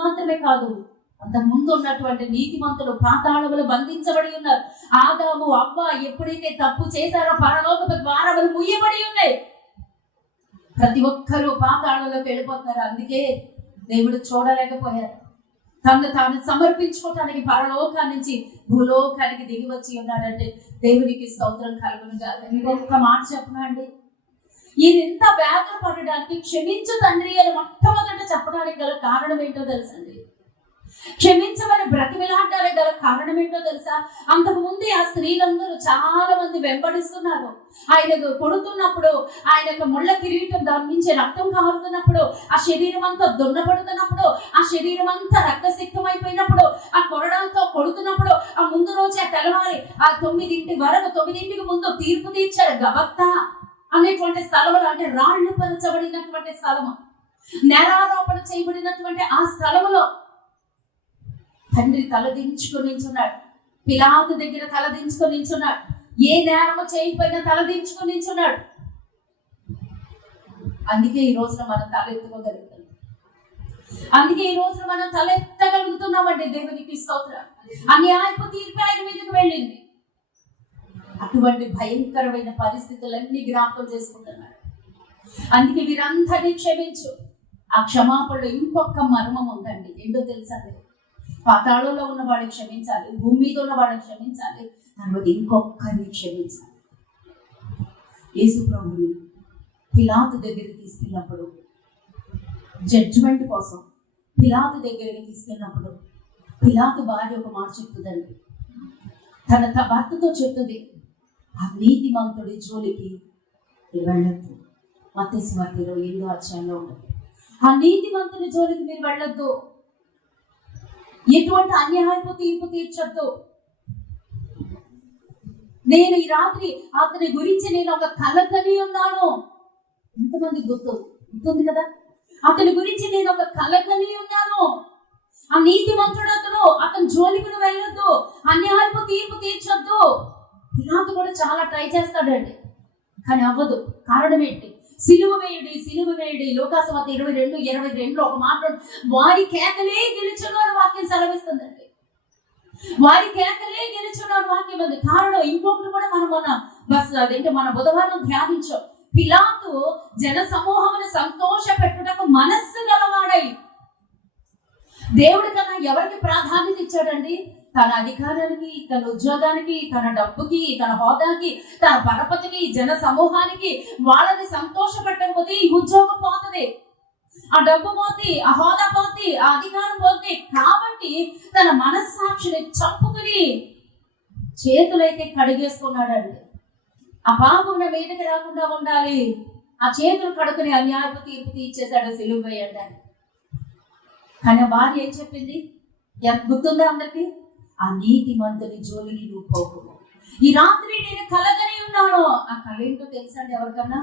మాత్రమే కాదు, అంతకు ముందు ఉన్నటువంటి నీతిమంతులు పాతాళములు బంధించబడి ఉన్నారు. ఆదాము అవ్వ ఎప్పుడైతే తప్పు చేశారో పరలోకపు ద్వారములు ముయ్యబడి ఉన్నాయి. ప్రతి ఒక్కరూ పాతాళంలోకి వెళ్ళిపోతారు. అందుకే దేవుడు చూడలేకపోయారు. తను తాను సమర్పించుకోవటానికి పరలోకాన్ని నుంచి భూలోకానికి దిగి వచ్చి ఉన్నాడంటే దేవునికి స్తోత్రం కలుగును గాక. ఇంకొక మాట చెప్పనా అండి, ఈయన ఎంత వేదన పడడానికి క్షమించు తండ్రి అని మొట్టమొదట చెప్పడానికి గల కారణం ఏంటో తెలుసండి. క్షమించమని బ్రతిమిలాడడానికి గల కారణం ఏంటో తెలుసా? అంతకు ముందు ఆ స్త్రీలందరూ చాలా మంది వెంబడిస్తున్నారు. ఆయనకు కొడుతున్నప్పుడు, ఆయనకు ముళ్ళ కిరీటం దాని నుంచి రక్తం కారుతున్నప్పుడు, ఆ శరీరం అంతా దున్నపడుతున్నప్పుడు, ఆ శరీరం అంతా రక్తసిక్తమైపోయినప్పుడు, ఆ కొరడాలతో కొడుతున్నప్పుడు, ఆ ముందు రోజే తెల్లవారి ఆ 9 వరకు 9కి ముందు తీర్పు తీర్చారు. గబత్తా అనేటువంటి స్థలములు, అంటే రాళ్లు పరచబడినటువంటి స్థలము, నేరారోపణ చేయబడినటువంటి ఆ స్థలములో తండ్రి తలదించుకొని నించున్నాడు. పిలాతు దగ్గర తలదించుకొని నించున్నాడు. ఏ నేరము చేయకపోయినా తలదించుకొని నించున్నాడు. అందుకే ఈ రోజున మనం తలెత్తుకోగలుగుతాం. అందుకే ఈ రోజున మనం తలెత్తగలుగుతున్నామండి. దేవునికి స్తోత్రం. అన్యాయపు తీర్పు ఆయన మీదకి వెళ్ళింది. అటువంటి భయంకరమైన పరిస్థితులన్నీ జ్ఞాపకం చేసుకుంటున్నాడు. అందుకే వీరందరినీ క్షమించు. ఆ క్షమాపణలో ఇంకొక మర్మం ఉందండి. ఏంటో తెలుసా? పాతాళంలో ఉన్న వాడిని క్షమించాలి, భూమి మీద ఉన్న వాడిని క్షమించాలి, తర్వాత ఇంకొకరిని క్షమించాలి. యేసు ప్రభువుని పిలాతు దగ్గరికి తీసుకెళ్ళినప్పుడు, జడ్జిమెంట్ కోసం పిలాతు దగ్గరికి తీసుకెళ్ళినప్పుడు, పిలాతు భార్య ఒక మాట చెప్తుందండి. తన భర్తతో చెప్తుంది, ఆ నీతిమంతుడి జోలికి వెళ్ళొద్దు. మత్తయి సువార్త 28వ అధ్యాయంలో ఉంటుంది. ఆ నీతిమంతుడి జోలికి మీరు వెళ్ళొద్దు. ఎటువంటి అన్యాయపు తీర్పు తీర్చొద్దు. నేను ఈ రాత్రి అతని గురించి నేను ఒక కల కని ఉన్నాను. ఎంతమంది గుర్తుంది కదా? అతని గురించి నేను ఒక కల కని ఉన్నాను. ఆ నీతిమంతుడు అతని జోలికి వెళ్ళొద్దు, అన్యాయపు తీర్పు తీర్చొద్దు. పిలాతు కూడా చాలా ట్రై చేస్తాడండి, కానీ అవ్వదు. కారణం ఏంటి? సిలువ వేయుడి. లోకాసువార్త 22:22 ఒక మాట, వారి కేకలే గెలుచున్నారు వాక్యం సెలవిస్తుందండి. వారి కేకలే గెలుచున్నారు వాక్యం ఉంది. కారణం ఇంకొకటి కూడా మన బుధవారం ధ్యానించాం. పిలాతు జన సమూహమును సంతోష పెట్టుటకు మనస్సు గలవాడై, దేవుడి కన్నా ఎవరికి ప్రాధాన్యత ఇచ్చాడండి? తన అధికారానికి, తన ఉద్యోగానికి, తన డబ్బుకి, తన హోదాకి, తన పరపతికి, జన సమూహానికి. వాళ్ళని సంతోష పెట్టకపోతే ఈ ఉద్యోగం పోతుంది, ఆ డబ్బు పోతే, ఆ హోదా పోతే, ఆ అధికారం పోతే. కాబట్టి తన మనస్సాక్షిని చంపుకుని చేతులైతే కడిగేసుకున్నాడండి. ఆ పాపం మీదకి రాకుండా ఉండాలి. ఆ చేతులు కడుకుని అన్యాయపు తీర్పు తీర్చేశాడు, సిలువ వేయండి అని. కానీ భార్య ఏం చెప్పింది? ఎంత గుర్తుందా అందరికి? ఆ నీతిమంతుని జోలికి నువ్వు పోకు. ఈ రాత్రి నేను కలగని ఉన్నాను. ఆ కళ ఏంటో తెలుసా అండి ఎవరికన్నా?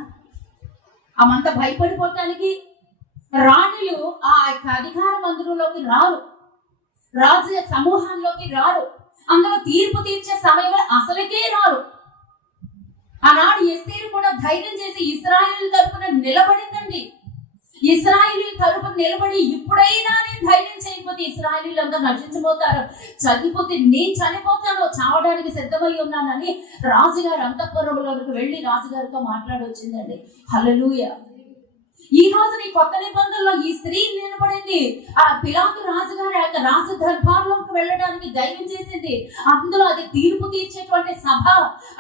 ఆమంతా భయపడిపోవటానికి రాణులు ఆ యొక్క అధికార మందిరంలోకి రారు, రాజు సమూహంలోకి రారు, అందులో తీర్పు తీర్చే సమయంలో అసలుకే రారు. ఆనాడు ఎస్తేరు కూడా ధైర్యం చేసి ఇశ్రాయేలు తరపున నిలబడిందండి. ఇశ్రాయేలు తరపున నిలబడి, ఇప్పుడైనా నేను ధైర్యం చేయకపోతే ఇశ్రాయేలీలు అంతా నశించిపోతారు, చనిపోతే నేను చనిపోతాను, చావడానికి సిద్ధమై ఉన్నానని రాజుగారి అంతఃపురంలోకి వెళ్ళి రాజుగారితో మాట్లాడొచ్చిందండి. హల్లెలూయా. ఈ రోజు నీ కొత్త నిబంధనలో ఈ స్త్రీ నిలబడింది. ఆ పిలాతు రాజుగారి యొక్క రాజ దర్బార్లోకి వెళ్ళడానికి ధైర్యం చేసింది. అందులో అది తీర్పు తీర్చేటువంటి సభ.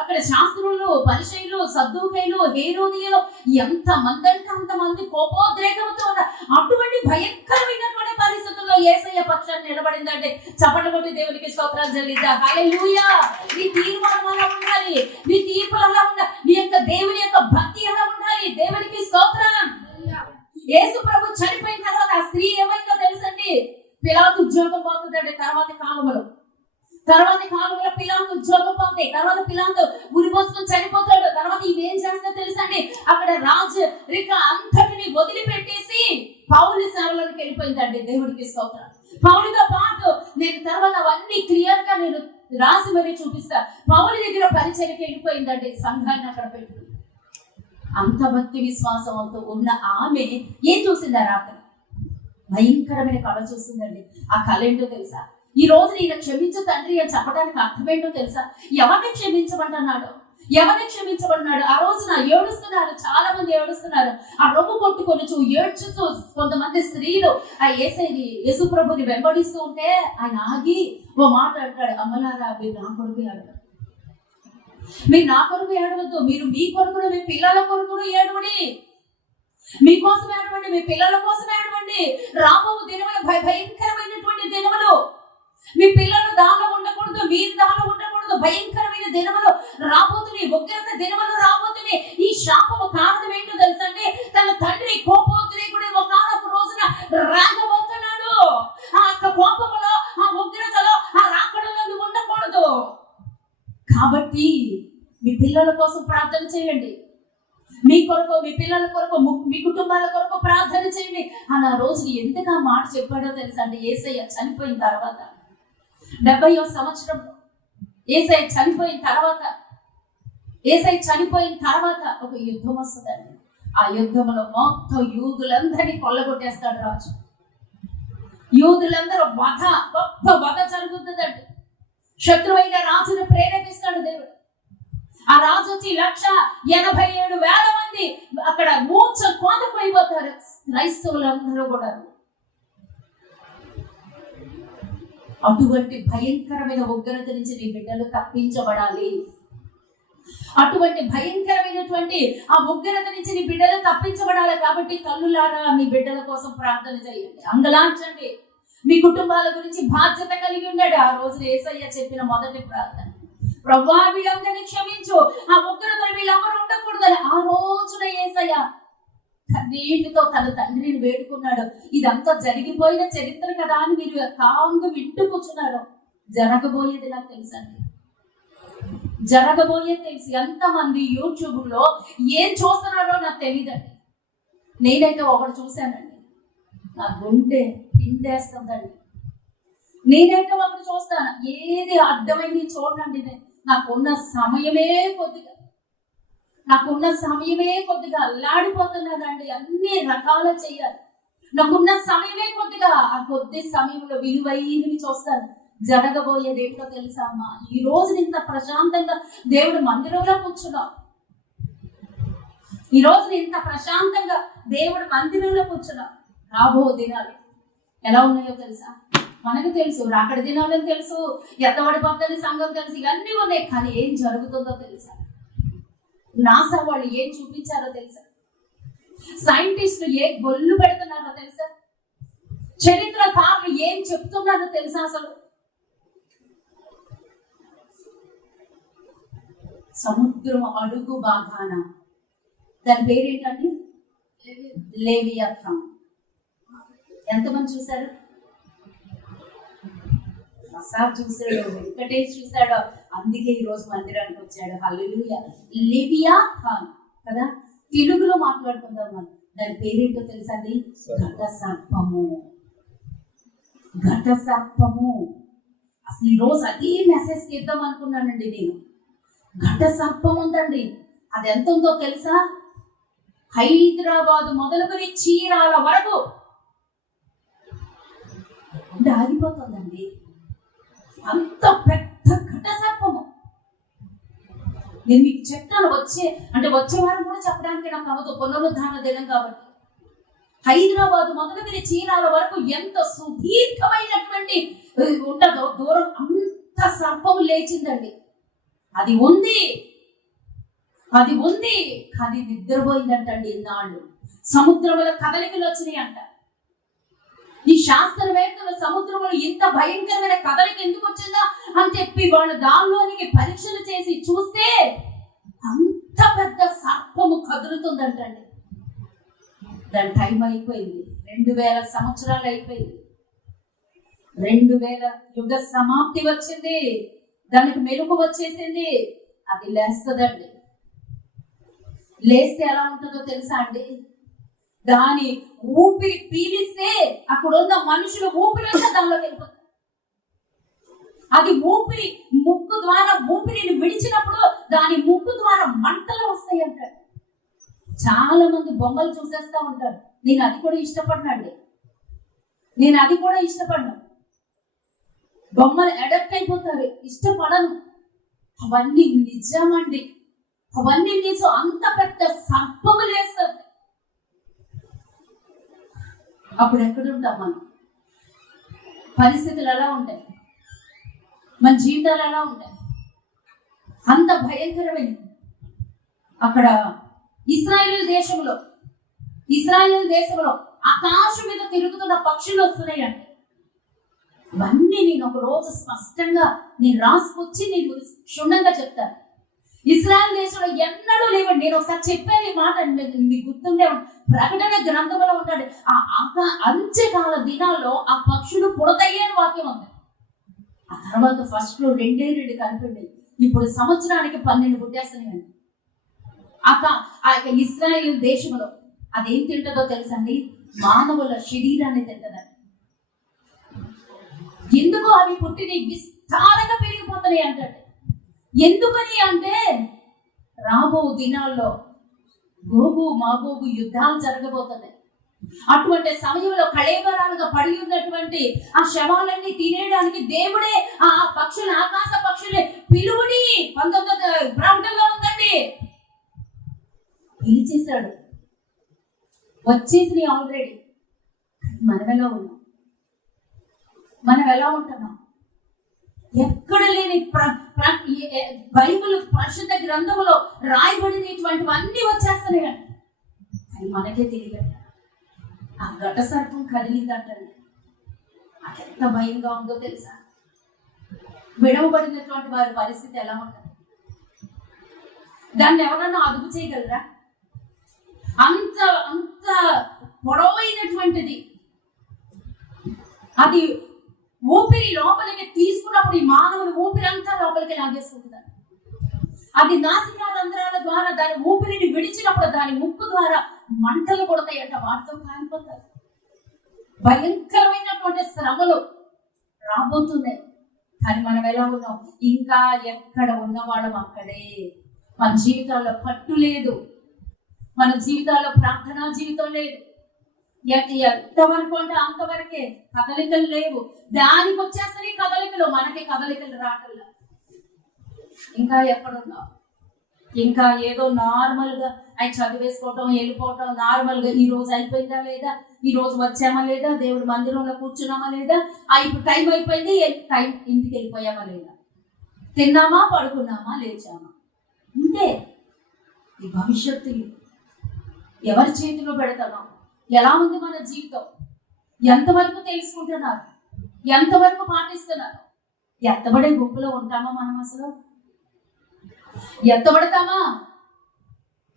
అక్కడ శాస్త్రులు, పరిసయ్యులు, సద్దూకయ్యులు, హేరోదీయులు ఎంత మంది అంటే అంతమంది కోపోద్రేకంతో ఉన్నారు. అటువంటి భయంకరమైనటువంటి పరిస్థితుల్లో యేసయ్య పక్షాన్ని నిలబడిందంటే చప్పట్లు కొట్టి దేవునికి స్తోత్రాలు చెల్లిద్దాం. హల్లెలూయా. నీ తీర్మానం అలా ఉండాలి, నీ తీర్పులు అలా ఉండాలి, నీ యొక్క దేవుని యొక్క భక్తి అలా ఉండాలి. దేవునికి స్తోత్రం. యేసు ప్రభు చనిపోయిన తర్వాత ఆ స్త్రీ ఏమైందో తెలుసండి? పిలాతు ఉద్యోగం పోతుందండి. తర్వాత కాలంలో పిలాతు ఉద్యోగం పోతాయి. తర్వాత పిలాతు ఉరిపోసుకొని చనిపోతాడు. తర్వాత ఇవేం చేస్తా తెలుసండి? అక్కడ రాజరిక అంతటిని వదిలిపెట్టేసి పౌలు సేవలోకి వెళ్ళిపోయిందండి. దేవుడికి స్తోత్రం. పౌలుతో పాటు నేను తర్వాత అవన్నీ క్లియర్ గా నేను రాసి మరీ చూపిస్తా. పౌలు దగ్గర పరిచయకి వెళ్ళిపోయిందండి. సంఘాన్ని అక్కడ పెట్టుకుని అంత భక్తి విశ్వాసంతో ఉన్న ఆమె ఏం చూసిందా రాత్రి? భయంకరమైన కళ చూస్తుందండి. ఆ కళ ఏంటో తెలుసా? ఈ రోజు నేను క్షమించు తండ్రి అని చెప్పడానికి అర్థమేంటో తెలుసా? ఎవరిని క్షమించమంటున్నాడు? ఎవరిని క్షమించబడినాడు? ఆ రోజున ఏడుస్తున్నారు, చాలా మంది ఏడుస్తున్నారు. ఆ రొమ్ము కొట్టుకొని ఏడ్చుతూ కొంతమంది స్త్రీలు ఆ యేసు ప్రభుని వెంబడిస్తూ ఉంటే ఆయన ఆగి ఓ మాట అంటాడు, అమ్మలారా మీరు నా కొరకు ఏడవద్దు, మీరు నా కొరకు ఏడవద్దు, మీరు మీ కొరకు మీ పిల్లల కొరకు ఏడవడి, మీకోసం ఏడవండి, మీ పిల్లల కోసం ఏడవండి. రాబో దినములు భయంకరమైనటువంటి దినములు, మీ పిల్లలు దానిలో ఉండకూడదు, మీరు దానిలో ఉండకూడదు. భయంకరమైన దినములు రాబోతున్నాయి, ఉగ్రత దినములు రాబోతున్నాయి. ఈ శాపము కారణం ఏంటో తెలుసండి? తన తండ్రి కోపోద్రేకుడు ఒకనొక రోజున రాగబోతున్నాడు. ఆ కోపములో, ఆ ఉగ్రతలో, ఆ రాకడలో నువ్వు ఉండకూడదు. కాబట్టి మీ పిల్లల కోసం ప్రార్థన చేయండి, మీ కొరకు, మీ పిల్లల కొరకు, మీ కుటుంబాల కొరకు ప్రార్థన చేయండి అని ఆ రోజు ఎందుకు ఆ మాట చెప్పాడో తెలుసా అండి? యేసయ్య చనిపోయిన తర్వాత 70వ సంవత్సరం యేసయ్య చనిపోయిన తర్వాత ఒక యుద్ధం వస్తుందండి. ఆ యుద్ధంలో మొత్తం యూదులందరినీ కొల్లగొట్టేస్తాడు రాజు. యూదులందరూ గొప్ప వధ జరుగుతుందండి. శత్రువైన రాజును ప్రేరేపిస్తాడు దేవుడు. ఆ రాజు వచ్చి 187,000 మంది అక్కడ మూర్ఛ కోతపోయిపోతారు. క్రైస్తవులందరూ కూడా అటువంటి భయంకరమైన ఉగ్రత నుంచి నీ బిడ్డలు తప్పించబడాలి. అటువంటి భయంకరమైనటువంటి ఆ ఉగ్రత నుంచి నీ బిడ్డలు తప్పించబడాలి. కాబట్టి తల్లులారా మీ బిడ్డల కోసం ప్రార్థన చేయండి, అంగలాంచండి. మీ కుటుంబాల గురించి బాధ్యత కలిగి ఉన్నాడు. ఆ రోజు యేసయ్య చెప్పిన మొదటి ప్రార్థన, ప్రభువా వీళ్ళందరినీ క్షమించు, ఆ ఉగ్రతలు వీళ్ళెవరు ఉండకూడదని ఆ రోజున యేసయ్య కన్నీటితో తన తండ్రిని వేడుకున్నాడు. ఇదంతా జరిగిపోయిన చరిత్ర కదా అని మీరు కాంగా వింటూ కూర్చున్నారు. జరగబోయేది నాకు తెలుసండి, జరగబోయేది తెలుసు. ఎంతమంది యూట్యూబ్లో ఏం చూస్తున్నారో నాకు తెలియదండి. నేనైతే ఒకటి చూశానండి, నా గుండె పిండేస్తుందండి. నేనైతే ఒకటి చూస్తాను, ఏది అడ్డమైంది చూడండి. నాకున్న సమయమే కొద్దిగా అల్లాడిపోతున్నానండి. అన్ని రకాల చెయ్యాలి, నాకున్న సమయమే కొద్దిగా. ఆ కొద్ది సమయంలో విలువైనవి చూస్తాను. జరగబోయేది ఏంటో తెలుసా అమ్మా? ఈ రోజు ఇంత ప్రశాంతంగా దేవుడు మందిరంలో కూర్చున్నావు. ఈ రోజు ఇంత ప్రశాంతంగా దేవుడు మందిరంలో కూర్చున్నావు. రాబో దినాలు ఎలా ఉన్నాయో తెలుసా? మనకు తెలుసు, రాకడ దినాలని తెలుసు, ఎత్తబడిపోద్దని సంఘం తెలుసు, ఇవన్నీ ఉన్నాయి. కానీ ఏం జరుగుతుందో తెలుసా? నాసా వాళ్ళు ఏం చూపించారో తెలుసా? సైంటిస్టులు ఏ గొల్లు పెడుతున్నారో తెలుసా? చరిత్రకారులు ఏం చెప్తున్నారో తెలుసా? అసలు సముద్రం అడుగు భాగాన దాని పేరేంటండి? లేవియథాన్. ఎంతమంది చూశారు? ప్రసాద్ చూశాడు, వెంకటేష్ చూశాడు, అందుకే ఈ రోజు మందిరానికి వచ్చాడు. హల్లెలూయా. లేవియథాన్ కదా, తెలుగులో మాట్లాడుకుందాం మనం. దాని పేరేంటో తెలుసా అండి? ఘట సర్పము. అసలు ఈ రోజు అదే మెసేజ్ చేద్దాం అనుకున్నానండి నేను. ఘట సర్పం ఉందండి. అది ఎంత ఉందో తెలుసా? హైదరాబాద్ మొదలుకొని చీరాల వరకు ఆగిపోతుందండి. అంత పెద్ద ఘట సర్పము. నేను మీకు చెప్తాను, వచ్చే వారం కూడా చెప్పడానికి నాకు అవ్వదు, పునరుద్ధారణ దినం కాబట్టి. హైదరాబాద్ మొదలుకొని చీరాల వరకు ఎంత సుదీర్ఘమైనటువంటి ఉండదో దూరం, అంత సర్పము లేచిందండి. అది ఉంది కానీ నిద్రపోయిందంటండి. ఇన్నాళ్ళు సముద్రముల కదలికలు వచ్చినాయి అంట. ఈ శాస్త్రవేత్తలు సముద్రములు ఇంత భయంకరమైన కదలిక ఎందుకు వచ్చిందా అని చెప్పి వాళ్ళు దానిలోనికి పరీక్షలు చేసి చూస్తే అంత పెద్ద సర్పము కదులుతుందంటండి. దాని టైం అయిపోయింది. 2000 సంవత్సరాలు అయిపోయింది. 2000 యుగ సమాప్తి వచ్చింది. దానికి మెరుగు వచ్చేసింది. అది లేస్తుందండి. లేస్తే ఎలా ఉంటుందో తెలుసా అండి? దాని ఊపిరి పీలిస్తే అక్కడ ఉన్న మనుషులు ఊపిరి అంతా దానిలోకి వెళ్ళిపోతారు. అది ఊపిరి ముక్కు ద్వారా ఊపిరిని విడిచినప్పుడు దాని ముక్కు ద్వారా మంటలు వస్తాయి అంటారు. చాలా మంది బొమ్మలు చూసేస్తా ఉంటారు. నేను అది కూడా ఇష్టపడినండి. నేను అది కూడా ఇష్టపడను. బొమ్మలు అడాప్ట్ అయిపోతారు, ఇష్టపడను. అవన్నీ నిజమండి, అవన్నీ నిజం. అంత పెద్ద సర్పము లేస్తుంది. అప్పుడు ఎక్కడుంటాం మనం? పరిస్థితులు ఎలా ఉంటాయి? మన జీవితాలు ఎలా ఉంటాయి? అంత భయంకరమైనది. అక్కడ ఇశ్రాయేలు దేశంలో ఆకాశం మీద తిరుగుతున్న పక్షులు వస్తున్నాయి అంటే ఇవన్నీ నేను ఒక రోజు స్పష్టంగా నేను రాసుకొచ్చి నేను క్షుణ్ణంగా చెప్తాను. ఇశ్రాయేలు దేశంలో ఎన్నడూ లేవండి. నేను ఒకసారి చెప్పాను ఈ మాట, మీకు గుర్తుండే ప్రకటన గ్రంథంలో ఉంటాడు. ఆ అంత్యకాల దినాల్లో ఆ పక్షులు పుడతాయి అని వాక్యం ఉంది. ఆ తర్వాత ఫస్ట్ లో 2 కనిపిండి, ఇప్పుడు సంవత్సరానికి 12 పుట్టేస్తున్నాయండి. ఆ యొక్క ఇశ్రాయేలు దేశంలో అదేం తింటదో తెలుసండి? మానవుల శరీరాన్ని తింటదండి. ఎందుకు అవి పుట్టిని విస్తారంగా పెరిగిపోతున్నాయి అంటాడు. ఎందుకని అంటే రాబో దినాల్లో గోగు మాగోగు యుద్ధాలు జరగబోతున్నాయి. అటువంటి సమయంలో కళేబరాలుగా పడి ఉన్నటువంటి ఆ శవాలన్నీ తినేయడానికి దేవుడే ఆ పక్షులు, ఆకాశ పక్షులే పిలువుని 19 ప్రకటనలో ఉందండి, పిలిచేశాడు. వచ్చేసి ఆల్రెడీ. మనం ఎలా ఉంటున్నాం? ఎక్కడ లేని బైబిల్ పరిశుద్ధ గ్రంథంలో రాయబడినటువంటివన్నీ వచ్చేస్తున్నాయి. అది మనకే తెలియదు. ఆ ఘట సర్పం కదిలిందంటండి, అదెంత భయంగా ఉందో తెలుసా? విడవబడినటువంటి వారి పరిస్థితి ఎలా ఉంటుంది? దాన్ని ఎవరన్నా అదుపు చేయగలరా? అంత అంత పొడవైనటువంటిది. అది ఊపిరి లోపలికి తీసుకున్నప్పుడు ఈ మానవుని ఊపిరి అంతా లోపలికి లాగేసుకుంటుంది. అది నాసికా రంధ్రాల ద్వారా దాని ఊపిరిని విడిచినప్పుడు దాని ముక్కు ద్వారా మంటలు కొడతాయంట, వాటితో కాలిపోతారు. భయంకరమైనటువంటి శ్రమలు రాబోతున్నాయి. కానీ మనం ఎలా ఉన్నాం? ఇంకా ఎక్కడ ఉన్నవాళ్ళం అక్కడే. మన జీవితాల్లో పట్టు లేదు, మన జీవితాల్లో ప్రార్థనా జీవితం లేదు. ఎంతవరకు అంటే అంతవరకే. కదలికలు లేవు. దానికి వచ్చేసరి కదలికలు, మనకి కదలికలు రాకల్లా. ఇంకా ఎక్కడున్నావు? ఇంకా ఏదో నార్మల్ గా అవి చదివేసుకోవటం, వెళ్ళిపోవటం, నార్మల్ గా ఈ రోజు అయిపోయిందా లేదా, ఈ రోజు వచ్చామా లేదా, దేవుడి మందిరంలో కూర్చున్నామా లేదా, ఇప్పుడు టైం అయిపోయింది, ఇంటికి వెళ్ళిపోయామా లేదా, తిన్నామా, పడుకున్నామా, లేచామా, ఇంతే. ఈ భవిష్యత్తు ఎవరి చేతిలో పెడతామో, ఎలా ఉంది మన జీవితం, ఎంతవరకు తెలుసుకుంటున్నారు, ఎంతవరకు పాటిస్తున్నారు, ఎత్తబడే గుంపులో ఉంటామా మనం? అసలు ఎత్తబడతామా?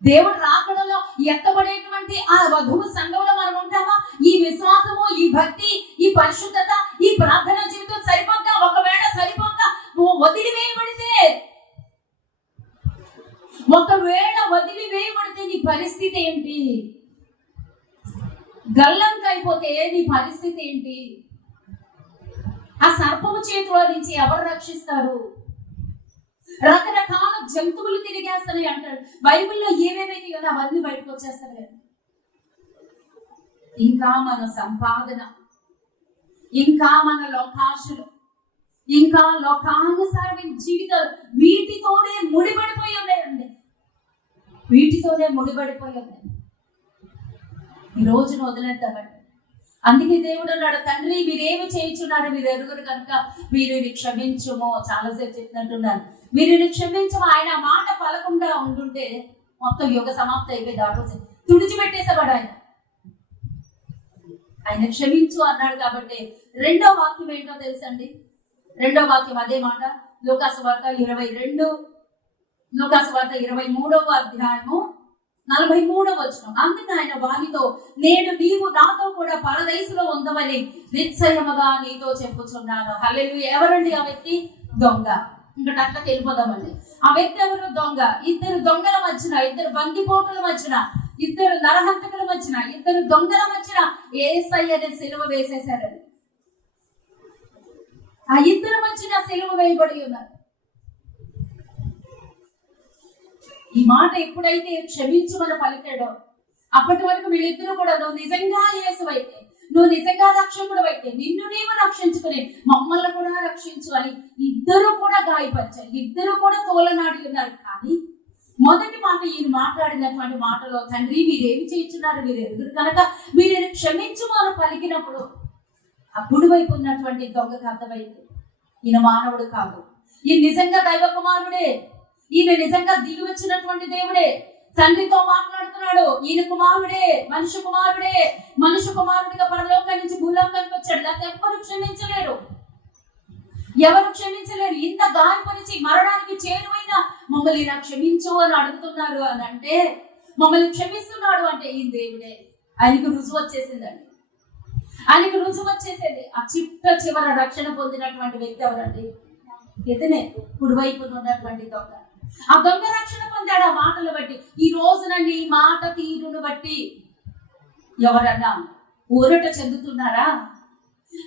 దేవుడు రాకడలో ఎత్తబడేటువంటి ఆ వధువు సంఘంలో మనం ఉంటామా? ఈ విశ్వాసము, ఈ భక్తి, ఈ పరిశుద్ధత, ఈ ప్రార్థన జీవితం సరిపోతా? ఒకవేళ సరిపోతా వదిలివేయబడితే, ఒకవేళ వదిలివేయబడితే నీ పరిస్థితి ఏంటి? గల్లంక అయిపోతే నీ పరిస్థితి ఏంటి? ఆ సర్పము చేతిలో నుంచి ఎవరు రక్షిస్తారు? రకరకాల జంతువులు తిరిగేస్తాయి అంటాడు బైబిల్లో. ఏమేమైంది కదా అవన్నీ బయటకు వచ్చేస్తారు కదా. ఇంకా మన సంపాదన, ఇంకా మన లోకాశలు, ఇంకా లోకానుసారమైన జీవితాలు వీటితోనే ముడిపడిపోయి ఉన్నాయండి. వీటితోనే ముడిపడిపోయి ఉన్నాయి. ఈ రోజును వదిలేద్దామండి. అందుకే దేవుడు అన్నాడు, తండ్రి మీరేమి చేయించున్నారు, మీరు ఎరుగురు కనుక వీరిని క్షమించుమో. చాలాసేపు చెప్తున్నట్టున్నాను, వీరిని క్షమించము. ఆయన మాట పలకుండా ఉంటుంటే మొత్తం యుగ సమాప్తి అయిపోయింది. ఆ రోజు తుడిచిపెట్టేసేవాడు ఆయన క్షమించు అన్నాడు. కాబట్టి రెండో వాక్యం ఏంటో తెలుసండి? రెండో వాక్యం అదే మాట, లూకాసు వార్త 23వ అధ్యాయము 43వ వచనం. అందుకే ఆయన వారితో, నేడు నీవు నాతో కూడా పరదేశంలో ఉందమని నిశ్చయముగా నీతో చెప్పుచున్నాను. హల్లెలూయా. ఎవరండి ఆ వ్యక్తి? దొంగ. ఇంకటి అట్లా వెళ్ళిపోదామండి. ఆ వ్యక్తి ఎవరు? దొంగ. ఇద్దరు దొంగల మధ్యన, ఇద్దరు బందిపోటుల మధ్యన, ఇద్దరు నరహంతకుల మధ్యన, ఇద్దరు దొంగల మధ్యన యేసయ్యని సిలువ వేసేశారని. ఆ ఇద్దరు మధ్యన సిలువ వేయబడి ఉన్నారు. ఈ మాట ఎప్పుడైతే క్షమించమని పలికాడో అప్పటి వరకు వీళ్ళిద్దరూ కూడా, నువ్వు నిజంగా యేసు అయితే, నువ్వు నిజంగా రక్షకుడు అయితే నిన్ను నీవు రక్షించుకుని మమ్మల్ని కూడా రక్షించు అని ఇద్దరు కూడా గాయపరిచారు, ఇద్దరు కూడా తోలనాడి ఉన్నారు. కానీ మొదటి మాట ఈయన మాట్లాడినటువంటి మాటలో, తండ్రి మీరేమి చేయించున్నారు మీరు ఎరుగురు కనుక మీరు క్షమించు అని పలికినప్పుడు ఆ కుడి వైపు ఉన్నటువంటి దొంగకు అర్థమైంది, ఈయన మానవుడు కాదు, ఈయన నిజంగా దైవ కుమారుడే, ఈయన నిజంగా దిగి వచ్చినటువంటి దేవుడే, తండ్రితో మాట్లాడుతున్నాడు, ఈయన కుమారుడే, మనుషు కుమారుడే, మనుషు కుమారుడిగా పరలోకం నుంచి భూలోకానికి వచ్చాడు. లేకపోతే ఎవరు క్షమించలేరు, ఎవరు క్షమించలేరు. ఇంత గాయపరిచి మరణానికి చేరువైన మమ్మల్ని ఇలా క్షమించు అని అడుగుతున్నారు అని అంటే, మమ్మల్ని క్షమిస్తున్నాడు అంటే ఈ దేవుడే. ఆయనకు రుజువు వచ్చేసిందండి, ఆయనకు రుజువు వచ్చేసేది. ఆ చివర రక్షణ పొందినటువంటి వ్యక్తి ఎవరండి? ఇతనే, కుడివైపు ఉన్నటువంటి దొంగ. ఆ దొంగ రక్షణ పొందాడు ఆ మాటలు బట్టి. ఈ రోజున నీ మాట తీరును బట్టి ఎవరన్నా ఊరట చెందుతున్నారా?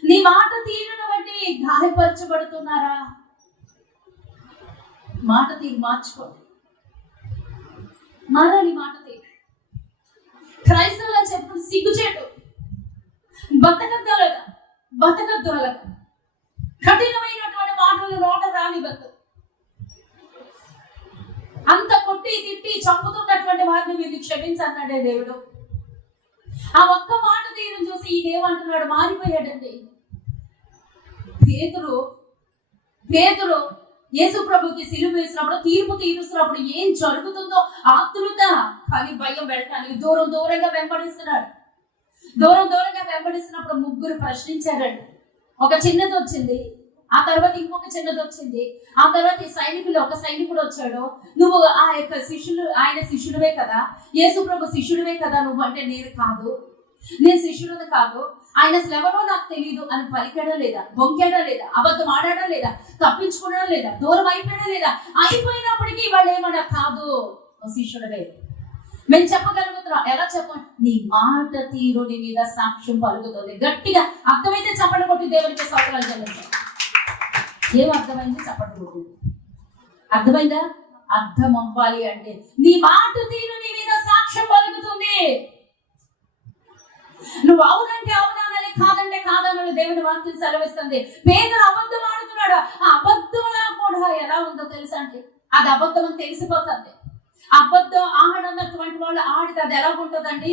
నీ మాట తీరును బట్టి గాయపరచబడుతున్నారా? మాట తీరు మార్చుకోండి, మారాలి మాట తీరు. క్రైస్తవులు చెప్పుడు సిగ్గుచేటు, బతకద్దు అలాగా కఠినమైనటువంటి మాటలు నోట రాని బతు. అంత కొట్టి తిట్టి చంపుతున్నటువంటి వారిని మీరు క్షమించన్నాడే దేవుడు. ఆ ఒక్క మాట తీరు చూసి ఈయనేమంటున్నాడు, మారిపోయాడండి. పేతురు యేసు ప్రభుకి సిలువ వేసినప్పుడు, తీర్పు తీరుస్తున్నప్పుడు ఏం జరుగుతుందో ఆతృత, కానీ భయం వెళ్ళటానికి దూరంగా వెంబడిస్తున్నాడు. దూరంగా వెంబడిస్తున్నప్పుడు ముగ్గురు ప్రశ్నించారండి. ఒక చిన్నది వచ్చింది, ఆ తర్వాత ఇంకొక చిన్నది వచ్చింది, ఆ తర్వాత ఒక సైనికుడు వచ్చాడు. నువ్వు ఆ యొక్క ఆయన శిష్యుడివే కదా, యేసు ప్రభు శిష్యుడివే కదా నువ్వు అంటే, నేను శిష్యుడిని కాదు, ఆయన అసలు ఎవరో నాకు తెలియదు అని పలికాడా లేదా, బొంకాడా లేదా, అబద్ధం ఆడాడా లేదా, తప్పించుకున్నాడా లేదా, దూరం అయిపోయాడా లేదా, అయిపోయినప్పటికీ వాళ్ళు ఏమన్నా కాదు శిష్యుడివే. మేము చెప్పగలుగుతున్నాం. ఎలా చెప్పండి? నీ మాట తీరు నీ మీద సాక్ష్యం పలుకుతుంది. గట్టిగా అర్థమైతే చప్పట్లు కొట్టి దేవునికి స్తోత్రాలు చెల్లించాలి. ఏం అర్థమైంది? చప్పట్లు కొట్టి. అర్థమైందా? అర్థం అవ్వాలి అంటే నీ మాట తీరు నీ మీద సాక్ష్యం పలుకుతుంది. నువ్వు అవునంటే అవునానని, కాదంటే కాదనని దేవుని వాక్యం సెలవిస్తుంది. పేదలు అబద్ధం ఆడుతున్నాడు. ఆ అబద్ధంలా కూడా ఎలా ఉందో తెలుసా అండి? అది అబద్ధం అని తెలిసిపోతుంది. అబద్ధం ఆడన్నటువంటి వాళ్ళు ఆడితే అది ఎలా ఉంటుందండి?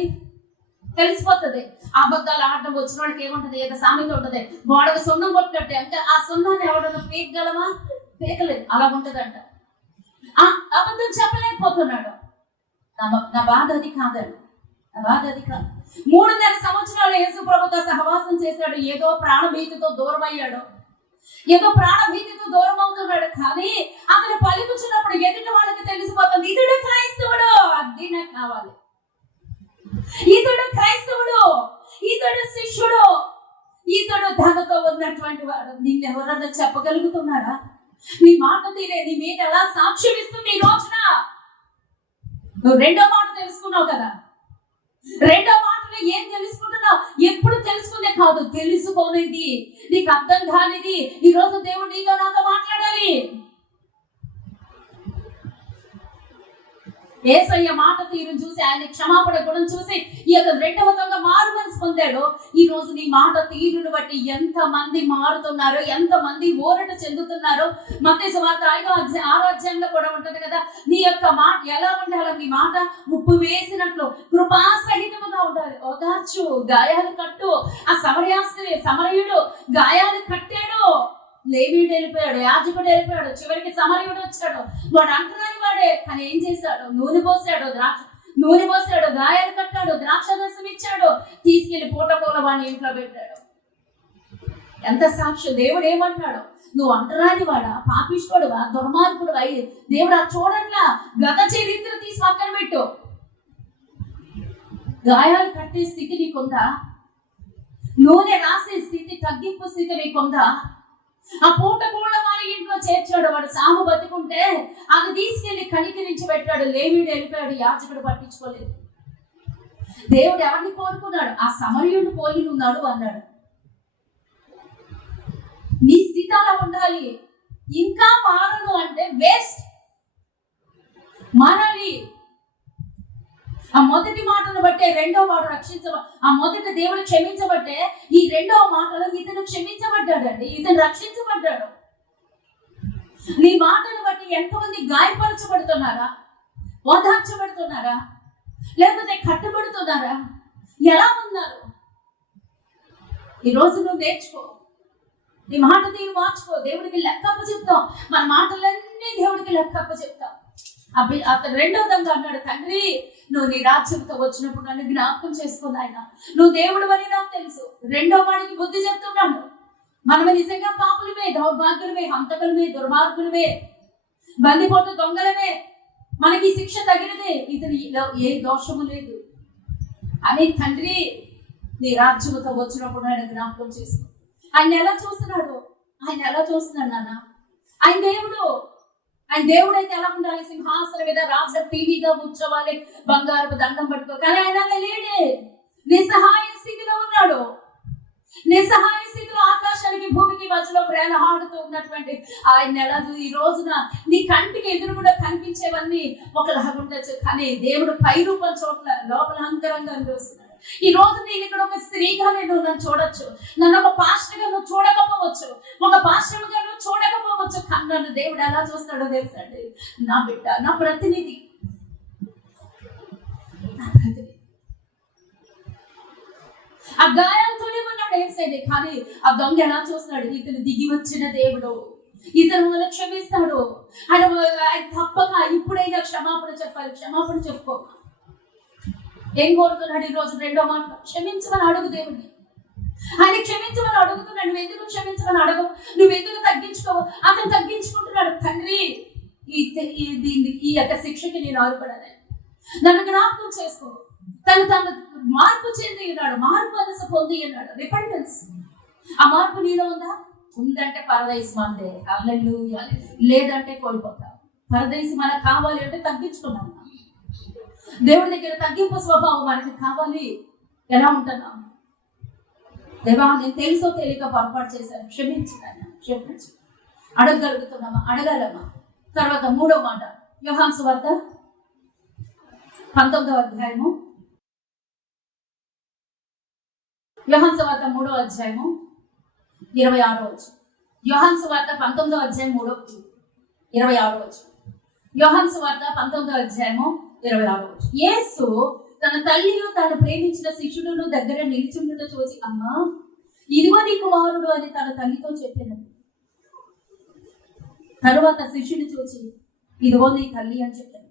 తెలిసిపోతుంది. అబద్ధాలు ఆడడం వచ్చిన వాళ్ళకి ఏముంటది? ఏదో సామెత ఉంటుంది, గోడకు సున్నం కొట్టినట్టే. అంటే ఆ సున్నాన్ని ఎవడన్నా పీకగలమా? పీకలేదు. అలా ఉంటదంట. అబద్ధం చెప్పలేకపోతున్నాడు. నా బాధ అది కాదండి, నా బాధ అది కాదు. 3.5 సంవత్సరాలు యేసు ప్రభుతో సహవాసం చేశాడు. ఏదో ప్రాణభీతితో దూరం అయ్యాడు, ఏదో ప్రాణభీతితో దూరం అవుతున్నాడు. కానీ అతను పలుకుచున్నప్పుడు ఎదుటి వాళ్ళకి తెలిసిపోతుంది, ఇతడు క్రైస్తవుడు. అది నాకు కావాలి. ఇతడు క్రైస్తవుడు, ఇతడు శిష్యుడు, ఇతడు ధనతో ఉన్నటువంటి వాడు. నిన్నెవరన్నా చెప్పగలుగుతున్నారా? నీ మాట తీరే నీ మీద ఎలా సాక్ష్యం ఇస్తుంది ఈ రోజున? నువ్వు రెండో మాట తెలుసుకున్నావు కదా, రెండో మాటలో ఏం తెలుసుకుంటున్నావు? ఎప్పుడు తెలుసుకుందే కాదు, తెలుసుకోనేది, నీకు అర్థం కానిది ఈ రోజు దేవుడు నీతో నాతో మాట్లాడాలి. యేసయ్య మాట తీరు చూసి, ఆయన క్షమాపణ గుణం చూసి ఈ యొక్క రెండవ దొంగ మారు మనసు పొందాడు. ఈ రోజు నీ మాట తీరును బట్టి ఎంత మంది మారుతున్నారు, ఎంత మంది ఊరట చెందుతున్నారు. మత్తయి సువార్త 6వ అధ్యాయంలో కూడా ఉంటది కదా, నీ యొక్క మాట ఎలా ఉండాలి? నీ మాట ఉప్పు వేసినట్లు కృపాసహితముగా ఉండాలి. ఓదార్చు, గాయాలు కట్టు. ఆ సమరయుడు గాయాలు కట్టాడు. లేవీయుడు వెళ్ళిపోయాడు, యాజకుడు వెళ్ళిపోయాడు, చివరికి సమరయుడు వచ్చాడు. వాడు అంటున్నాని వాడే, కానీ ఏం చేశాడు? నూనె పోసాడు, గాయాలు కట్టాడు, ద్రాక్ష రసం ఇచ్చాడు, తీసుకెళ్లి పూటకూల వాడిని ఇంట్లో పెట్టాడు. ఎంత సాక్షి! దేవుడు ఏమంటున్నాడు? నువ్వు అంటరాని వాడా, పాపిష్టుడువా, దుర్మార్గుడు అయ్యి దేవుడు అది చూడట్లా. గత చరిత్ర తీసి పక్కన పెట్టు. గాయాలు కట్టే స్థితి నీకుందా? నూనె రాసే స్థితి, తగ్గింపు స్థితి నీకుందా? ఆ పూట కూడ వారి ఇంట్లో చేర్చాడు. వాడు సాము బతికుంటే అది తీసుకెళ్లి కనికరించి పెట్టాడు. లేవీయుడు వెళ్ళిపోయాడు, యాజకుడు పట్టించుకోలేదు. దేవుడు ఎవరిని కోరుకున్నాడు? ఆ సమరయుడు పోలి ఉన్నాడు అన్నాడు. నీ స్థితి అలా ఉండాలి. ఇంకా మారను అంటే వేస్ట్. మారాలి. ఆ మొదటి మాటను బట్టే రెండో వాడు ఆ మొదటి దేవుడు క్షమించబట్టే ఈ రెండవ మాటలో ఇతను క్షమించబడ్డాడండి, ఇతను రక్షించబడ్డాడు. నీ మాటను బట్టి ఎంతమంది గాయపరచబడుతున్నారా, ఓదార్చబడుతున్నారా, లేకపోతే కట్టబడుతున్నారా, ఎలా ఉన్నారు? ఈరోజు నువ్వు నేర్చుకో, నీ మాట తీరు మార్చుకో. దేవుడికి లెక్కప్ప చెప్తాం, మన మాటలన్నీ దేవుడికి లెక్కప్ప చెప్తాం. అతను రెండో విధంగా అన్నాడు, తండ్రి నువ్వు నీ రాజ్యంతో వచ్చినప్పుడు నన్ను జ్ఞాపకం చేసుకో నాయన, నువ్వు దేవుడు అని నాకు తెలుసు. రెండో వాడికి బుద్ధి చెప్తున్నాడు, మనము నిజంగా పాపులమే, దౌర్భాగ్యులమే, హంతకులమే, దుర్మార్గులమే, బందిపోటు దొంగలమే, మనకి శిక్ష తగినదే, ఇతనిలో ఏ దోషము లేదు అని తండ్రి నీ రాజ్యముతో వచ్చినప్పుడు ఆయన జ్ఞాపకం చేసుకో. ఆయన ఎలా చూస్తున్నాడు, నాన్న? ఆయన దేవుడు. ఆయన దేవుడు అయితే ఎలా ఉండాలి? సింహాసనం మీద రాజ టీవీగా కూర్చోవాలి, బంగారపు దండం పట్టుకో. కానీ ఆయన లేడే, నిస్సహాయ స్థితిలో ఉన్నాడు. నిస్సహాయ స్థితిలో ఆకాశానికి భూమికి మధ్యలో ప్రేలాడుతూ ఉన్నటువంటి ఆయన ఎలా ఈ రోజున నీ కంటికి ఎదురు కూడా కనిపించేవన్నీ ఒకలాగా ఉండొచ్చు, కానీ దేవుడు పై రూపం చోట్ల లోపల అంతరంగా చూస్తున్నాడు. ఈ రోజు నేను ఇక్కడ ఒక స్త్రీగా నేను నన్ను చూడొచ్చు, నన్ను ఒక పాస్టర్గా నువ్వు చూడకపోవచ్చు, ఒక పాస్టర్గా నువ్వు చూడకపోవచ్చు, కానీ నన్ను దేవుడు ఎలా చూస్తాడో తెలుసండి, నా బిడ్డ, నా ప్రతినిధి. ఆ గాయాలతోనే ఉన్నాడు ఏసైడే, కానీ ఆ దొంగ ఎలా చూస్తున్నాడు? ఇతను దిగి వచ్చిన దేవుడు, ఇతను క్షమిస్తాడు. ఆయన తప్పక ఇప్పుడైనా క్షమాపణ చెప్పాలి, క్షమాపణ చెప్పుకో. ఏం కోరుతున్నాడు ఈరోజు? రెండో మాట, క్షమించమని అడుగు దేవుడిని. ఆయన క్షమించమని అడుగుతున్నాడు. నువ్వు ఎందుకు క్షమించమని అడగవు? నువ్వు ఎందుకు తగ్గించుకోవు? అతను తగ్గించుకుంటున్నాడు. తండ్రి ఈ యొక్క శిక్షకి నేను ఆరుపడాలి, నన్ను జ్ఞాపకం చేసుకో. తను మార్పు చెంది ఉన్నాడు, మార్పు మనసు పొంది ఉన్నాడు, రిపెంటెన్స్. ఆ మార్పు నీలో ఉందా? ఉందంటే పరదేశం అంతే, హల్లెలూయా. లేదంటే కోల్పోతాం. పరదేశం మనకు కావాలి అంటే తగ్గించుకున్నాం. దేవుడి దగ్గర తగ్గింపు స్వభావం మనకి కావాలి. ఎలా ఉంటున్నాం? దేవా నేను తెలుసో తెలియక పొరపాటు చేశాను, క్షమించు. అడగగలుగుతున్నామా? అడగాలమ్మా. తర్వాత మూడో మాట, యోహాను సువార్త 19వ అధ్యాయము, యోహాను సువార్త 3వ అధ్యాయము 26వ వచనం. యోహాను సువార్త 19వ అధ్యాయం 26వ వచనం. యోహాను సువార్త 19వ అధ్యాయము 26వ వచనం. యేసు తన తల్లియు తాను ప్రేమించిన శిష్యులను దగ్గర నిలిచిండుట చూసి, అమ్మా ఇదిగో నీ కుమారుడు అని తన తల్లితో చెప్పాను. తరువాత శిష్యుని చూసి, ఇదిగో నీ తల్లి అని చెప్పాను.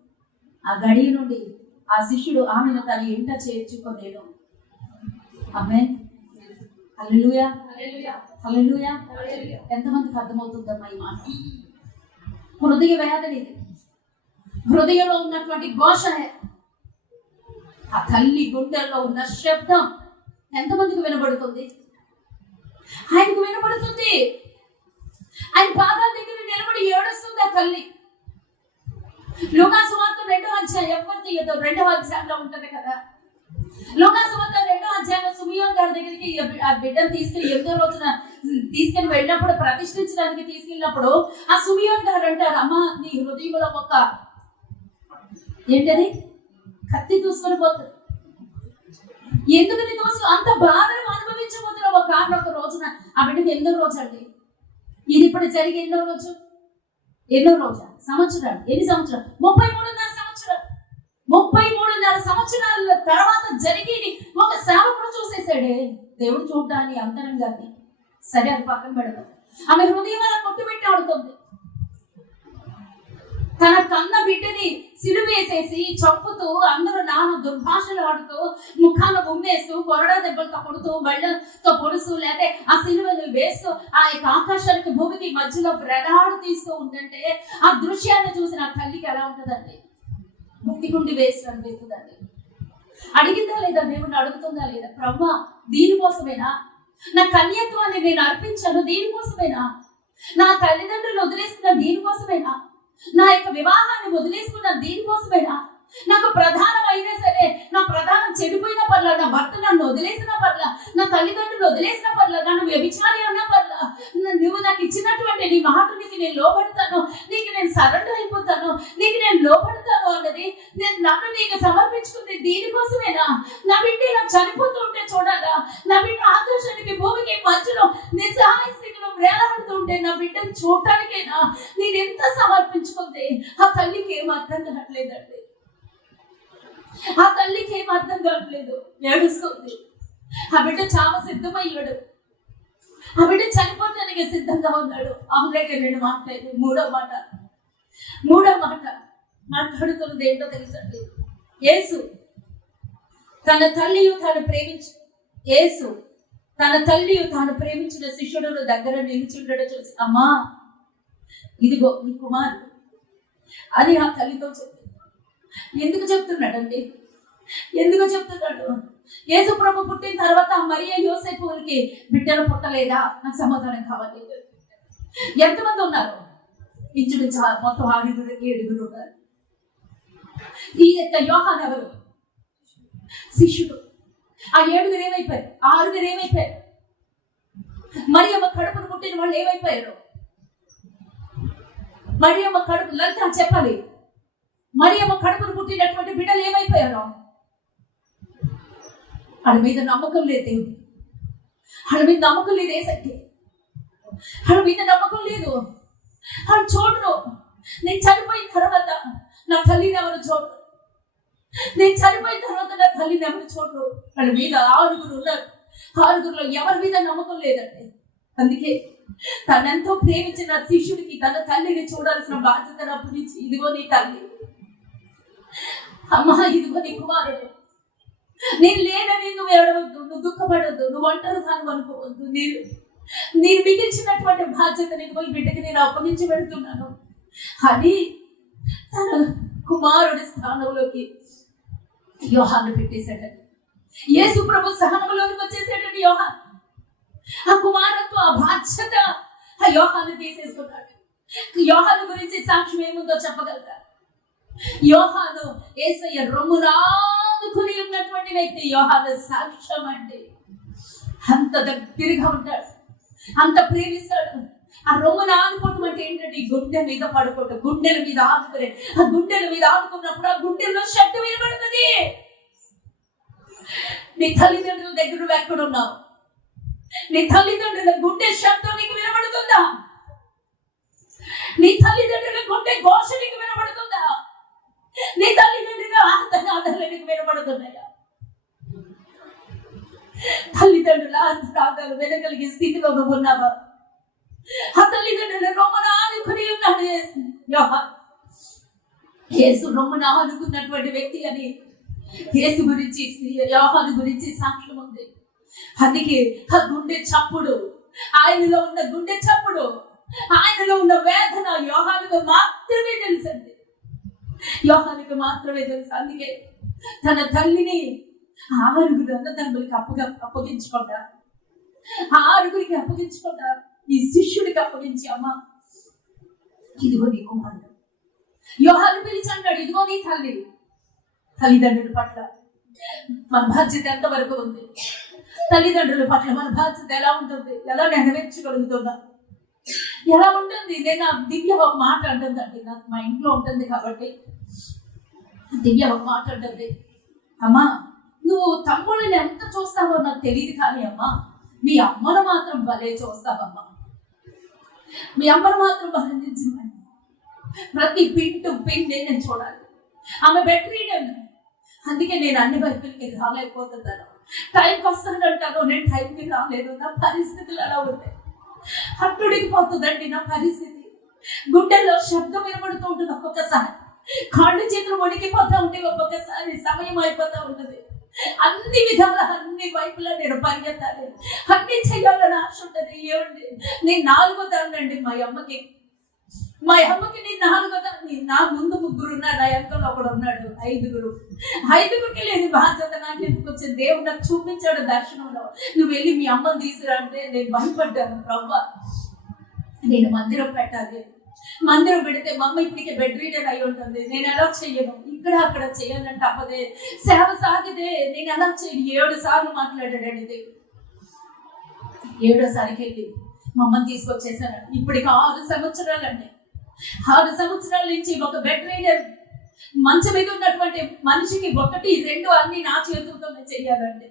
ఆ గడియ నుండి ఆ శిష్యుడు ఆమెను తన ఇంట చేర్చుకోలేడు. ఆమేన్, హల్లెలూయా, హల్లెలూయా. ఎంతమందికి అర్థమవుతుందమ్మా ఈ మాట? హృదయ వేదన ఇది, హృదయంలో ఉన్నటువంటి ఘోష, ఆ తల్లి గుండెల్లో ఉన్న శబ్దం ఎంతమందికి వినబడుతుంది? ఆయనకు వినబడుతుంది. ఆయన పాదాల దగ్గర నిలబడి ఏడుస్తుంది ఆ తల్లి. లూకా సువార్త 2వ అధ్యాయం, ఎవరు తీయదు, 2వ అధ్యాయంలో ఉంటది కదా. లూకా సువార్త 2వ అధ్యాయంలో సుమియోన్ గారి దగ్గరికి ఆ బిడ్డను తీసుకెళ్లి 8వ రోజున తీసుకెళ్లి వెళ్ళినప్పుడు, ప్రతిష్ఠించడానికి తీసుకెళ్ళినప్పుడు ఆ సుమియోన్ గారు అంటారు, అమ్మ నీ హృదయంలో ఒక ఏంటది కత్తి దూసుకొని పోతుంది. ఎందుకు నీ దూసు అంత బాధను అనుభవించబోతున్న ఒక కారణం? ఒక రోజున ఆ బిడ్డకి ఎన్నో రోజు అండి, ఇది ఇప్పుడు జరిగి ఎన్నో రోజు సంవత్సరాలు, ఎన్ని సంవత్సరాలు? 33.5 సంవత్సరాలు. 33.5 సంవత్సరాల తర్వాత జరిగేది ఒక సేవకుడు చూసేసాడే. దేవుడు చూడ్డాన్ని అంతరంగాన్ని సరే అది పక్కన పెడతాం. ఆమె హృదయం అలా కొట్టుబెట్టి ఆడుతుంది. తన కన్న బిడ్డని సిలువేసేసి చంపుతూ, అందరూ నాన్న దుర్భాషలు ఆడుతూ, ముఖాన ఉమ్మేస్తూ, కొరడా దెబ్బలతో కొడుతూ, బళ్ళతో పొడుస్తూ, లేకపోతే ఆ సిలువను వేస్తూ ఆ యొక్క ఆకాశానికి భూమికి మధ్యలో వ్రేలాడు తీస్తూ ఉందంటే ఆ దృశ్యాన్ని చూసి నా తల్లికి ఎలా ఉంటుందండి? ముక్తిగుండి వేసి అనిపిస్తుందండి. అడిగిందా లేదా? దేవుడిని అడుగుతుందా లేదా? ప్రభువా దీనికోసమేనా నా కన్యత్వాన్ని నేను అర్పించాను? దీనికోసమేనా నా తల్లిదండ్రులు వదిలేసిన? దీనికోసమేనా నా యొక్క వివాహాన్ని వదిలేసుకున్న? దీనికోసమేనా నాకు ప్రధానం అయినా సరే, నా ప్రధానం చెడిపోయిన పర్లా, నా భర్త నన్ను వదిలేసిన పర్లా, నా తల్లిదండ్రులు వదిలేసిన పర్లా, నన్ను వ్యభిచారి అన్నా పర్లా, నువ్వు నాకు ఇచ్చినటువంటి నీ మాట నీకు నేను లోబడతాను, నీకు నేను సరెండర్ అయిపోతాను, నీకు నేను లోబడతాను అన్నది నేను నన్ను నీకు సమర్పించుకుంది దీనికోసమేనా? నా బిడ్డ ఇలా చనిపోతూ ఉంటే చూడాలా? నా బిడ్డ ఆకాశానికి భూమికి మధ్యలో నిస్సహాయ స్థితిలో వేలాడుతూ ఉంటే నా బిడ్డను చూడటానికేనా నేను ఎంత సమర్పించుకుంది? ఆ తల్లికి ఏం అర్థం కావట్లేదండి. ఆ తల్లికి ఏం అర్థం కావట్లేదు, ఏడుస్తుంది. ఆ బిడ్డ చావ సిద్ధమయ్యాడు, ఆ బిడ్డ చనిపోవడానికి సిద్ధంగా ఉన్నాడు. ఆల్రెడీ 2 మాటలేదు. మూడో మాట మాట్లాడుతున్నది ఏంటో తెలుసండి. యేసు తన తల్లియు తాను ప్రేమించిన శిష్యుడు దగ్గర నిలిచిండడం చూసి, అమ్మా ఇదిగో నీ కుమారుడు అని ఆ తల్లితో చెప్పింది. ఎందుకు చెప్తున్నాడండి? యేసు ప్రభు పుట్టిన తర్వాత మరియ యోసేపుకి బిడ్డలు పుట్టలేదా? నాకు సమాధానం కావాలి. ఎంతమంది ఉన్నారు? ఇంచుమించు మొత్తం 7 ఉన్నారు. ఈ యొక్క యోహాను ఎవరు? శిష్యుడు. ఆ 6 ఏమైపోయారు? మరియమ్మ కడుపును పుట్టిన వాళ్ళు ఏమైపోయారు? మరియమ్మ కడుపు లలిత చెప్పాలి. మరియమ్మ కడుపును పుట్టినటువంటి బిడ్డలు ఏమైపోయారు? వాళ్ళ మీద నమ్మకం లేదు దేవుడు. వాళ్ళ మీద నమ్మకం లేదు ఏసక్కి. వాళ్ళ మీద నమ్మకం లేదు. వాళ్ళు చూడరు. నేను చనిపోయిన తర్వాత నా తల్లిని ఎవరు చూడరు. వాళ్ళ మీద 6 ఉన్నారు. 6లో ఎవరి మీద నమ్మకం లేదండి. అందుకే తనెంతో ప్రేమించిన శిష్యుడికి తన తల్లిని చూడాల్సిన బాధ్యత అప్పగించి, ఇదిగో నీ తల్లి, అమ్మా ఇదిగో నీ కుమారుడు, నేను లేనని నువ్వు ఏడవద్దు, నువ్వు దుఃఖపడద్దు, నువ్వు ఒంటరి దాన్ని అనుకోవద్దు, నేను మిగిల్చినటువంటి బాధ్యతని పోయి బిడ్డకి నేను అప్పగించి పెడుతున్నాను అని తన కుమారుడి స్థానంలోకి యోహాను పెట్టేశాడండి. యేసు ప్రభు సహనంలోకి వచ్చేసాడండి యోహాను. ఆ కుమారత్వం, ఆ బాధ్యత ఆ యోహాను తీసేసుకున్నాడు. యోహాను గురించి సాక్ష్యం ఏముందో చెప్పగలరా? యోహాను యేసయ్య రొమ్మునానుకుని ఉన్నటువంటి వ్యక్తి. యోహాను సాక్ష్యం అండి. అంత దగ్గరగా ఉంటాడు, అంత ప్రేమిస్తాడు. ఆ రొమ్మున ఆనుకోవడం అంటే ఏంటంటే గుండె మీద పడుకోవడం, గుండెల మీద ఆనుకునే. ఆ గుండెల మీద ఆనుకున్నప్పుడు ఆ గుండెల్లో శబ్దం వినబడుతుంది. నీ తల్లిదండ్రుల దగ్గర నువ్వు ఎక్కడున్నావు? నీ తల్లిదండ్రుల గుండె శబ్దం నీకు వినబడుతుందా? నీ తల్లిదండ్రుల గుండె ఘోష నీకు వినబడుతుందా? నీ తల్లిదండ్రుల ఆర్తనాదాలు నీకు వినబడుతున్నాయా? తల్లిదండ్రుల ఆర్తనాదాలు వినగలిగే స్థితిలో నువ్వు ఉన్నావా? ఆ తల్లిదండ్రుల రొమ్మున ఆనుకుని ఉన్నాడు యోహాను. యేసు రొమ్మున ఆనుకున్నటువంటి వ్యక్తి అని యేసు గురించి, యోహాను గురించి సాక్ష్యం ఉంది. అందుకే ఆ గుండె చప్పుడు, ఆయనలో ఉన్న గుండె చప్పుడు, ఆయనలో ఉన్న వేదన యోహానుకు మాత్రమే తెలుసండి. యోహానుకు మాత్రమే తెలుసు. అందుకే తన తల్లిని 6 అన్నదమ్ములకి అప్పగించకుండా, 6 అప్పగించకుండా ఈ శిష్యుడికి అప్పగించి, అమ్మా ఇదిగో నీ కుమారుడు. యోహాను పిలిచి అన్నాడు, ఇదిగో నీ తల్లి. తల్లిదండ్రుల పట్ల మన బాధ్యత ఎంతవరకు ఉంది? తల్లిదండ్రుల పట్ల మన బాధ్యత ఎలా ఉంటుంది? ఎలా నెరవేర్చగలుగుతుందా? ఎలా ఉంటుంది? నేను దివ్య ఒక మాట అంటుందండి, నాకు మా ఇంట్లో ఉంటుంది కాబట్టి దివ్య ఒక మాట అంటుంది, అమ్మా నువ్వు తమ్ముళ్ళని ఎంత చూస్తావో నాకు తెలియదు కానీ అమ్మా మీ అమ్మను మాత్రం భలే చూస్తావమ్మా. మీ అమ్మను మాత్రం భరించమని ప్రతి పిండి నేను చూడాలి. ఆమె బెడ్ రీడర్, అందుకే నేను అన్ని వైపులకి రాలేకపోతున్నాను. టైంకి వస్తానంటాను, నేను టైంకి రాలేదు. నా పరిస్థితులు అలా ఉంటాయి. హట్టుడికిపోతుందండి నా పరిస్థితి. గుండెల్లో శబ్దం వినబడుతూ ఉంటుంది, ఒక్కొక్కసారి కాళ్ళు చేతులు వణికిపోతూ ఉంటే, ఒక్కొక్కసారి సమయం అయిపోతూ ఉంటుంది. అన్ని విధాల అన్ని వైపులా నేను పరిగెత్తాలి, అన్ని చెయ్యాలని ఆశ ఉంటుంది. ఏమండి నేను 4వ దాన్నండి మా అమ్మకి నేను 4వ దాన్ని. నా ముందు 3 ఉన్నారు, నా వెనకలో ఒకడు ఉన్నాడు. 5గురికి లేని బాధ్యత నాకు ఎందుకు వచ్చింది? దేవుడు నాకు చూపించాడు దర్శనంలో, నువ్వు వెళ్ళి మీ అమ్మని తీసుకురా అంటే నేను భయపడ్డాను. ప్రవ్వా నేను మందిరం పెట్టాలి, మందిరం పెడితే మా అమ్మ ఇప్పటికే బెడ్ రీడర్ అయి ఉంటుంది, నేను ఎలా చెయ్యను? ఇక్కడ అక్కడ చెయ్యాలంటే అప్పదే సేవ సాగితే నేను ఎలా చేయను? 7 సార్లు మాట్లాడాడండి దేవుడు. 7వ సారికి వెళ్ళి మా అమ్మని తీసుకొచ్చేసాను. ఇప్పటికి 6 సంవత్సరాలు అండి. 6 సంవత్సరాల నుంచి ఒక బెడ్ రీడర్ మంచం మీద ఉన్నటువంటి మనిషికి 1, 2 అన్ని నా చేతులతోనే చెయ్యాలండి.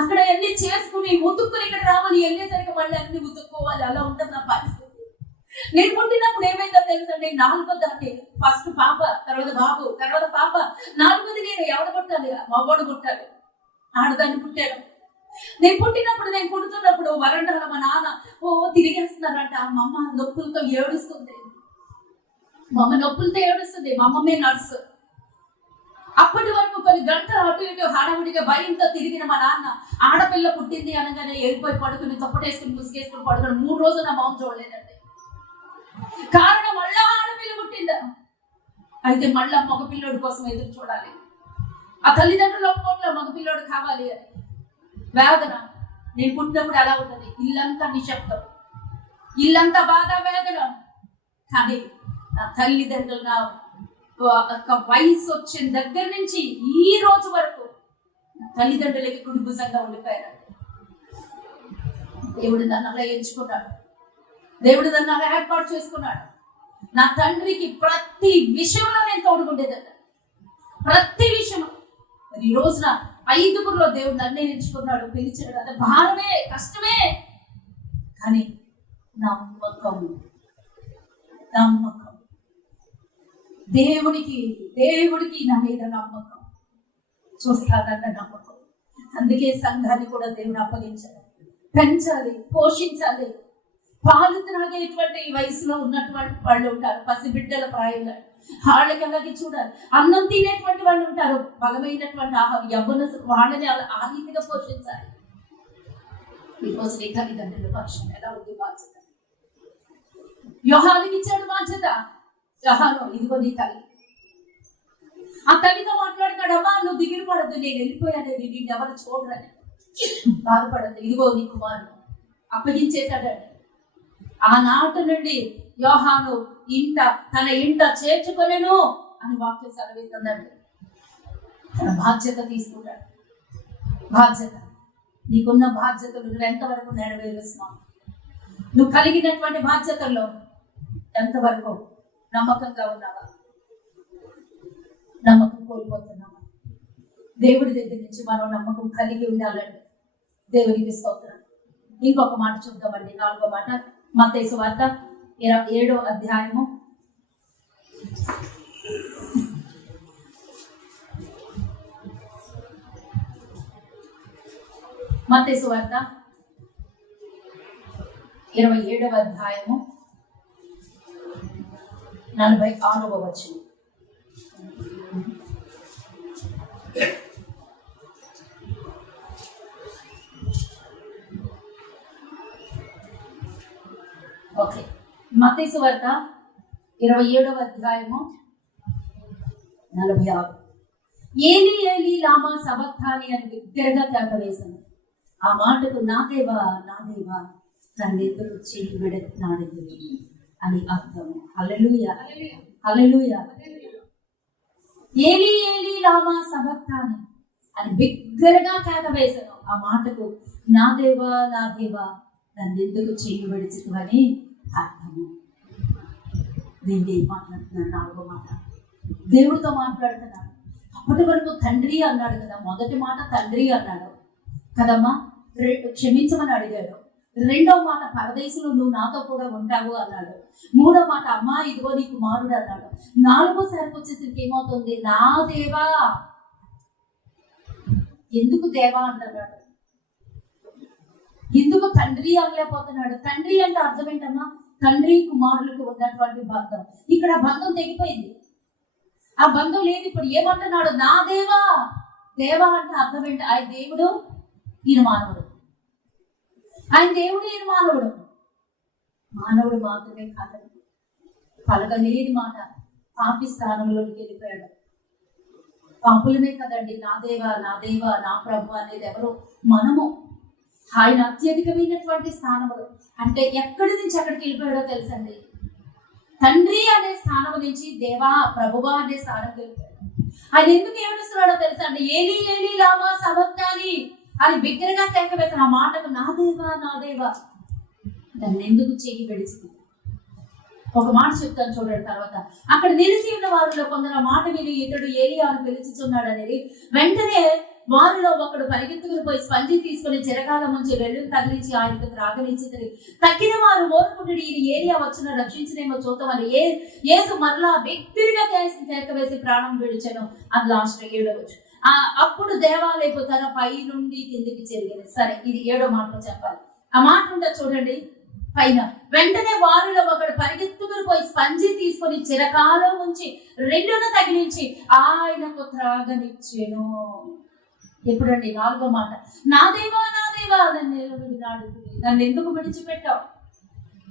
అక్కడ అన్ని చేసుకుని ఉతుక్కుని ఇక్కడ రావాలి, వెళ్ళేసరికి మళ్ళీ అన్ని ఉతుక్కోవాలి. అలా ఉంటుంది నా పరిస్థితి. నేను పుట్టినప్పుడు ఏమైందో తెలుసండి, 4వ దాన్ని ఫస్ట్ పాప, తర్వాత బాబు, తర్వాత పాప, 4వది నేను ఎవడ పుట్టాలి, మగోడు పుట్టాలి, ఆడదాన్ని పుట్టాను. నేను పుట్టినప్పుడు, నేను పుడుతున్నప్పుడు వరండాల మా నాన్న తిరిగేస్తున్నారంట. మా అమ్మ నొప్పులతో ఏడుస్తుంది, మా అమ్మమే నర్సు. అప్పటి వరకు కొన్ని గంటలు అటు ఇటు హడావుడిగా భయంతో తిరిగిన మా నాన్న ఆడపిల్ల పుట్టింది అనగానే వెళ్ళిపోయి పడుకుని తప్పటేసుకుని ముసుగేసుకుని పడుకుని 3 రోజులు నా మొహం చూడలేదండి. కారణం మళ్ళా ఆడపిల్ల పుట్టిందా, అయితే మళ్ళా మగపిల్లోడి కోసం ఎదురు చూడాలి. ఆ తల్లిదండ్రులు ఒప్పుకోట్ల మగపిల్లోడు కావాలి అని. వేదన నేను పుట్టినప్పుడు ఎలా ఉంటుంది, ఇల్లంతా నిశ్శబ్దం, ఇల్లంతా బాధ వేదన. కానీ నా తల్లిదండ్రులు నా వయసు వచ్చిన దగ్గర నుంచి ఈ రోజు వరకు నా తల్లిదండ్రులకి కుడిభుజంగా ఉండిపోయారు. దేవుడు నన్ను అలా ఎంచుకున్నాడు, దేవుడు నన్ను అలా ఏర్పాటు చేసుకున్నాడు. నా తండ్రికి ప్రతి విషయంలో నేను తోడుకుండేదన్న, ప్రతి విషయం. ఈ రోజున 5గురిలో దేవుడు నన్నే ఎంచుకున్నాడు, పిలిచాడు. అది భారమే, కష్టమే, కానీ నమ్మకం, నమ్మకం. దేవుడికి నా మీద నమ్మకం, చూస్తానన్న నమ్మకం. అందుకే సంఘాన్ని కూడా దేవుడు అప్పగించాడు. పెంచాలి, పోషించాలి. పాలు త్రాగేటువంటి వయసులో ఉన్నటువంటి వాళ్ళు ఉంటారు, పసిబిడ్డల ప్రాయంలో, వాళ్ళకి అలాగే చూడాలి. అన్నం తినేటువంటి వాళ్ళు ఉంటారు, బలమైనటువంటి ఆహారం, యవ్వన వాళ్ళని ఆ రీతిగా పోషించాలి. ఈరోజు నీ తల్లిదండ్రుల పక్షం ఎలా ఉంది బాధ్యత? యోహానుకి ఇచ్చాడు బాధ్యత. యోహాను, ఇదిగో నీ తల్లి. ఆ తల్లితో మాట్లాడుతాడు, అమ్మా నువ్వు దిగులు పడద్దు, నేను వెళ్ళిపోయానని, నేను ఎవరు చూడరని బాధపడద్దు, ఇదిగో నీ కుమారుడు అప్పగించేశాడండి. ఆనాటి నుండి యోహాను తన ఇంట చేర్చుకొనెను అని వాక్యం సెలవిస్తుందండి. తన బాధ్యత తీసుకుంటాడు. బాధ్యత, నీకున్న బాధ్యతలు నువ్వు ఎంతవరకు నెరవేరుస్తున్నావు? నువ్వు కలిగినటువంటి బాధ్యతల్లో ఎంతవరకు నమ్మకంగా ఉన్నావా? నమ్మకం కోల్పోతున్నావా? దేవుడి దగ్గర నుంచి మనం నమ్మకం కలిగి ఉండాలండి. దేవునికి స్తోత్రం. ఇంకొక మాట చూద్దామండి, 4వ మాట, మత్తయి సువార్త 7వ అధ్యాయము 27వ అధ్యాయము 46వ వచనం. ఓకే, మత్తయి సువార్త 27వ అధ్యాయము 46. ఏలీ ఏలీ లామా సబక్తాని అని బిగ్గరగా కేక వేశాను. ఆ మాటకు నా దేవా నన్నెందుకు చెయ్యి విడనాడింది అని అర్థం. హల్లెలూయా, హల్లెలూయా. ఏలీ ఏలీ లామా సబక్తాని అని బిగ్గరగా కేక వేశాను. ఆ మాటకు నా దేవా నన్నెందుకు చెయ్యి విడిచితు అని అర్థము. దేవుడు ఏం మాట్లాడుతున్నాడు? 4వ మాట, దేవుడితో మాట్లాడుతున్నాడు. అప్పటి వరకు తండ్రి అన్నాడు కదా, మొదటి మాట తండ్రి అన్నాడు కదమ్మా, క్షమించమని అడిగాడు. 2వ మాట పరదేశంలో నువ్వు నాతో కూడా ఉంటావు అన్నాడు. 3వ మాట అమ్మా ఇదిగో నీ కుమారుడు అన్నాడు. 4వసారికి వచ్చేసరికి ఏమవుతుంది? నా దేవా. ఎందుకు దేవా అంటున్నాడు? ఎందుకు తండ్రి అనలేకపోతున్నాడు? తండ్రి అంటే అర్థం ఏంటమ్మా? తండ్రి కుమారులకు ఉన్నటువంటి బంధం. ఇక్కడ బంధం తెగిపోయింది, ఆ బంధం లేదు. ఇప్పుడు ఏమంటున్నాడు? నా దేవా. దేవా అంటే అర్థం ఏంటి? ఆయన దేవుడు, ఈయన మానవుడు. ఆయన దేవుడు, ఈయన మానవుడు. మానవుడు మాత్రమే కాదండి, పలకలేని మాట పాపి స్థానంలోకి వెళ్ళిపోయాడు. పాపులమే కదండి నా దేవా నా ప్రభు అనేది. ఎవరు? మనము. ఆయన అత్యధికమైనటువంటి స్థానములు అంటే ఎక్కడి నుంచి ఎక్కడికి వెళ్ళిపోయాడో తెలుసండి. తండ్రి అనే స్థానం నుంచి దేవా ప్రభువా అనే స్థానంకి వెళ్ళిపోయాడు. ఆయన ఎందుకు ఏడుస్తున్నాడో తెలుసా అండి? ఏలీ ఏలీ లామా సబక్తాని అని బిగ్గరగా కేక వేసిన ఆ మాటకు నా దేవా నన్ను ఎందుకు చెయ్యి విడిచింది? ఒక మాట చెప్తాను చూడండి. తర్వాత అక్కడ నిలిచి ఉన్న వారిలో కొందరు మాట విని ఇతడు ఏలియాను పిలుచుచున్నాడు అనేది, వెంటనే వారిలో ఒకడు పరిగెత్తుకుని పోయి స్పంజి తీసుకుని చిరకాల ముంచి రెల్లును తగిలించి ఆయనకు త్రాగనిచ్చి తక్కిన వారు ఓరుకుంటుడు, ఈయన ఏలియా వచ్చిన రక్షించనేమో చూద్దామని యేసు మరలా వ్యక్తిగా కేక వేసి ప్రాణం విడిచెను. అది లాస్ట్ 7వ. అప్పుడు దేవాలయపు తన పై నుండి కిందికి చెరిగింది. సరే, ఇది 7వ మాటలో చెప్పాలి. ఆ మాట ఉంటే చూడండి పైన, వెంటనే వారిలో ఒకడు పరిగెత్తుకుని పోయి స్పంజి తీసుకొని చిరకాలం ఉంచి రెల్లును తగిలించి ఆయనకు త్రాగనిచ్చెను. ఎప్పుడండి? 4వ మాట, నా దేవా నన్ను ఎందుకు విడిచిపెట్టావు?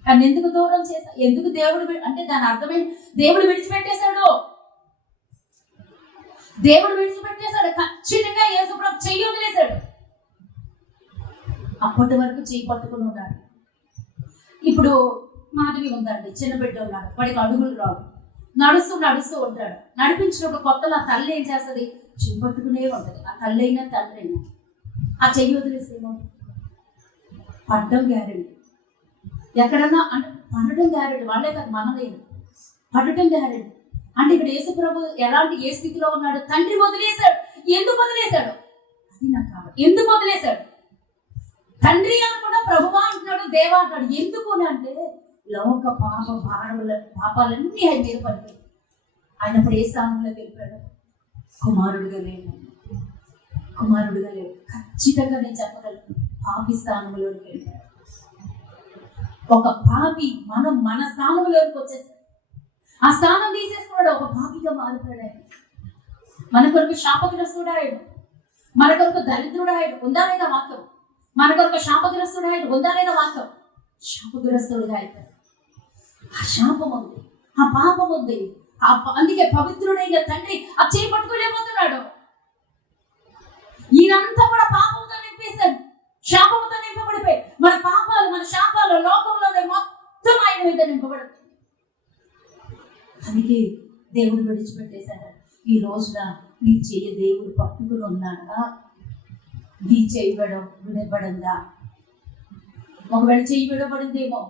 నన్ను ఎందుకు దూరం చేశావు? ఎందుకు దేవుడు అంటే దాని అర్థమే దేవుడు విడిచిపెట్టేశాడు. దేవుడు విడిచిపెట్టేశాడు. ఖచ్చితంగా యేసుప్రభు చెయ్యి వదిలేశాడు. అప్పటి వరకు చెయ్యి పట్టుకుని ఉన్నాడు. ఇప్పుడు మాధవి ఉందండి, చిన్న బిడ్డ ఉన్నాడు, వాడికి అడుగులు రావు, నడుస్తూ ఉంటాడు. నడిపించినప్పుడు కొత్తలో ఆ తల్లి ఏం చేస్తుంది? చెయ్యి పట్టుకునే ఉంటుంది. ఆ తల్లి అయినా తండ్రి అయినా ఆ చెయ్యి వదిలేసేమో పడ్డం గ్యారెంటీ. ఎక్కడన్నా అంటే పడటం గ్యారెంటీ, వాళ్ళే కాదు మనలేదు, పడటం గ్యారెంటీ. అంటే ఇక్కడ యేసుప్రభు ఏ స్థితిలో ఉన్నాడు? తండ్రి వదిలేశాడు. ఎందుకు వదిలేశాడు? అది నాకు కావాలి. ఎందుకు వదిలేశాడు? తండ్రి అనకుండా ప్రభువా అంటున్నాడు, దేవా అంటున్నాడు. ఎందుకు అంటే లోక పాపాలన్నీ ఆయన మీద పడిపోయి ఆయన ఇప్పుడు ఏ స్థానంలో వెళ్ళిపోయాడు? కుమారుడిగా లేడు. ఖచ్చితంగా నేను చెప్పగలను, పాపి స్థానంలోకి వెళ్ళిపోయాడు. ఒక పాపి మన స్థానంలోకి వచ్చేసాడు. ఆ స్థానం తీసేసుకున్నాడు. ఒక పాపిగా మారిపోయాడు ఆయన. మన కొరకు శాపగ్రస్తుడాయడు, మన కొరకు దరిద్రుడాయడు. ఉందా లేదా వాక్యం? మన కొరకు శాపగ్రస్తుడాయడు. ఉందా లేదా వాక్యం? శాపగ్రస్తుడుగా అయిపోయాడు. ఆ శాపం ఉంది, ఆ పాపం ఉంది. అందుకే పవిత్రుడైన తండ్రి ఆ చేయి పట్టుకోలేకపోతున్నాడు. ఈయనంతా కూడా పాపంతో నింపేశాడు, శాపంతో నింపబడిపోయి మన పాపాలు, మన శాపాలు లోకంలోనే మొత్తం ఆయన మీద నింపబడుతుంది. అందుకే దేవుడు విడిచిపెట్టేశాడు. ఈ రోజున నీ చెయ్యి దేవుడు పట్టుకుని ఉన్నాడా? నీ చెయ్యి విడబడిందా? ఒకవేళ చెయ్యి విడబడిందేమో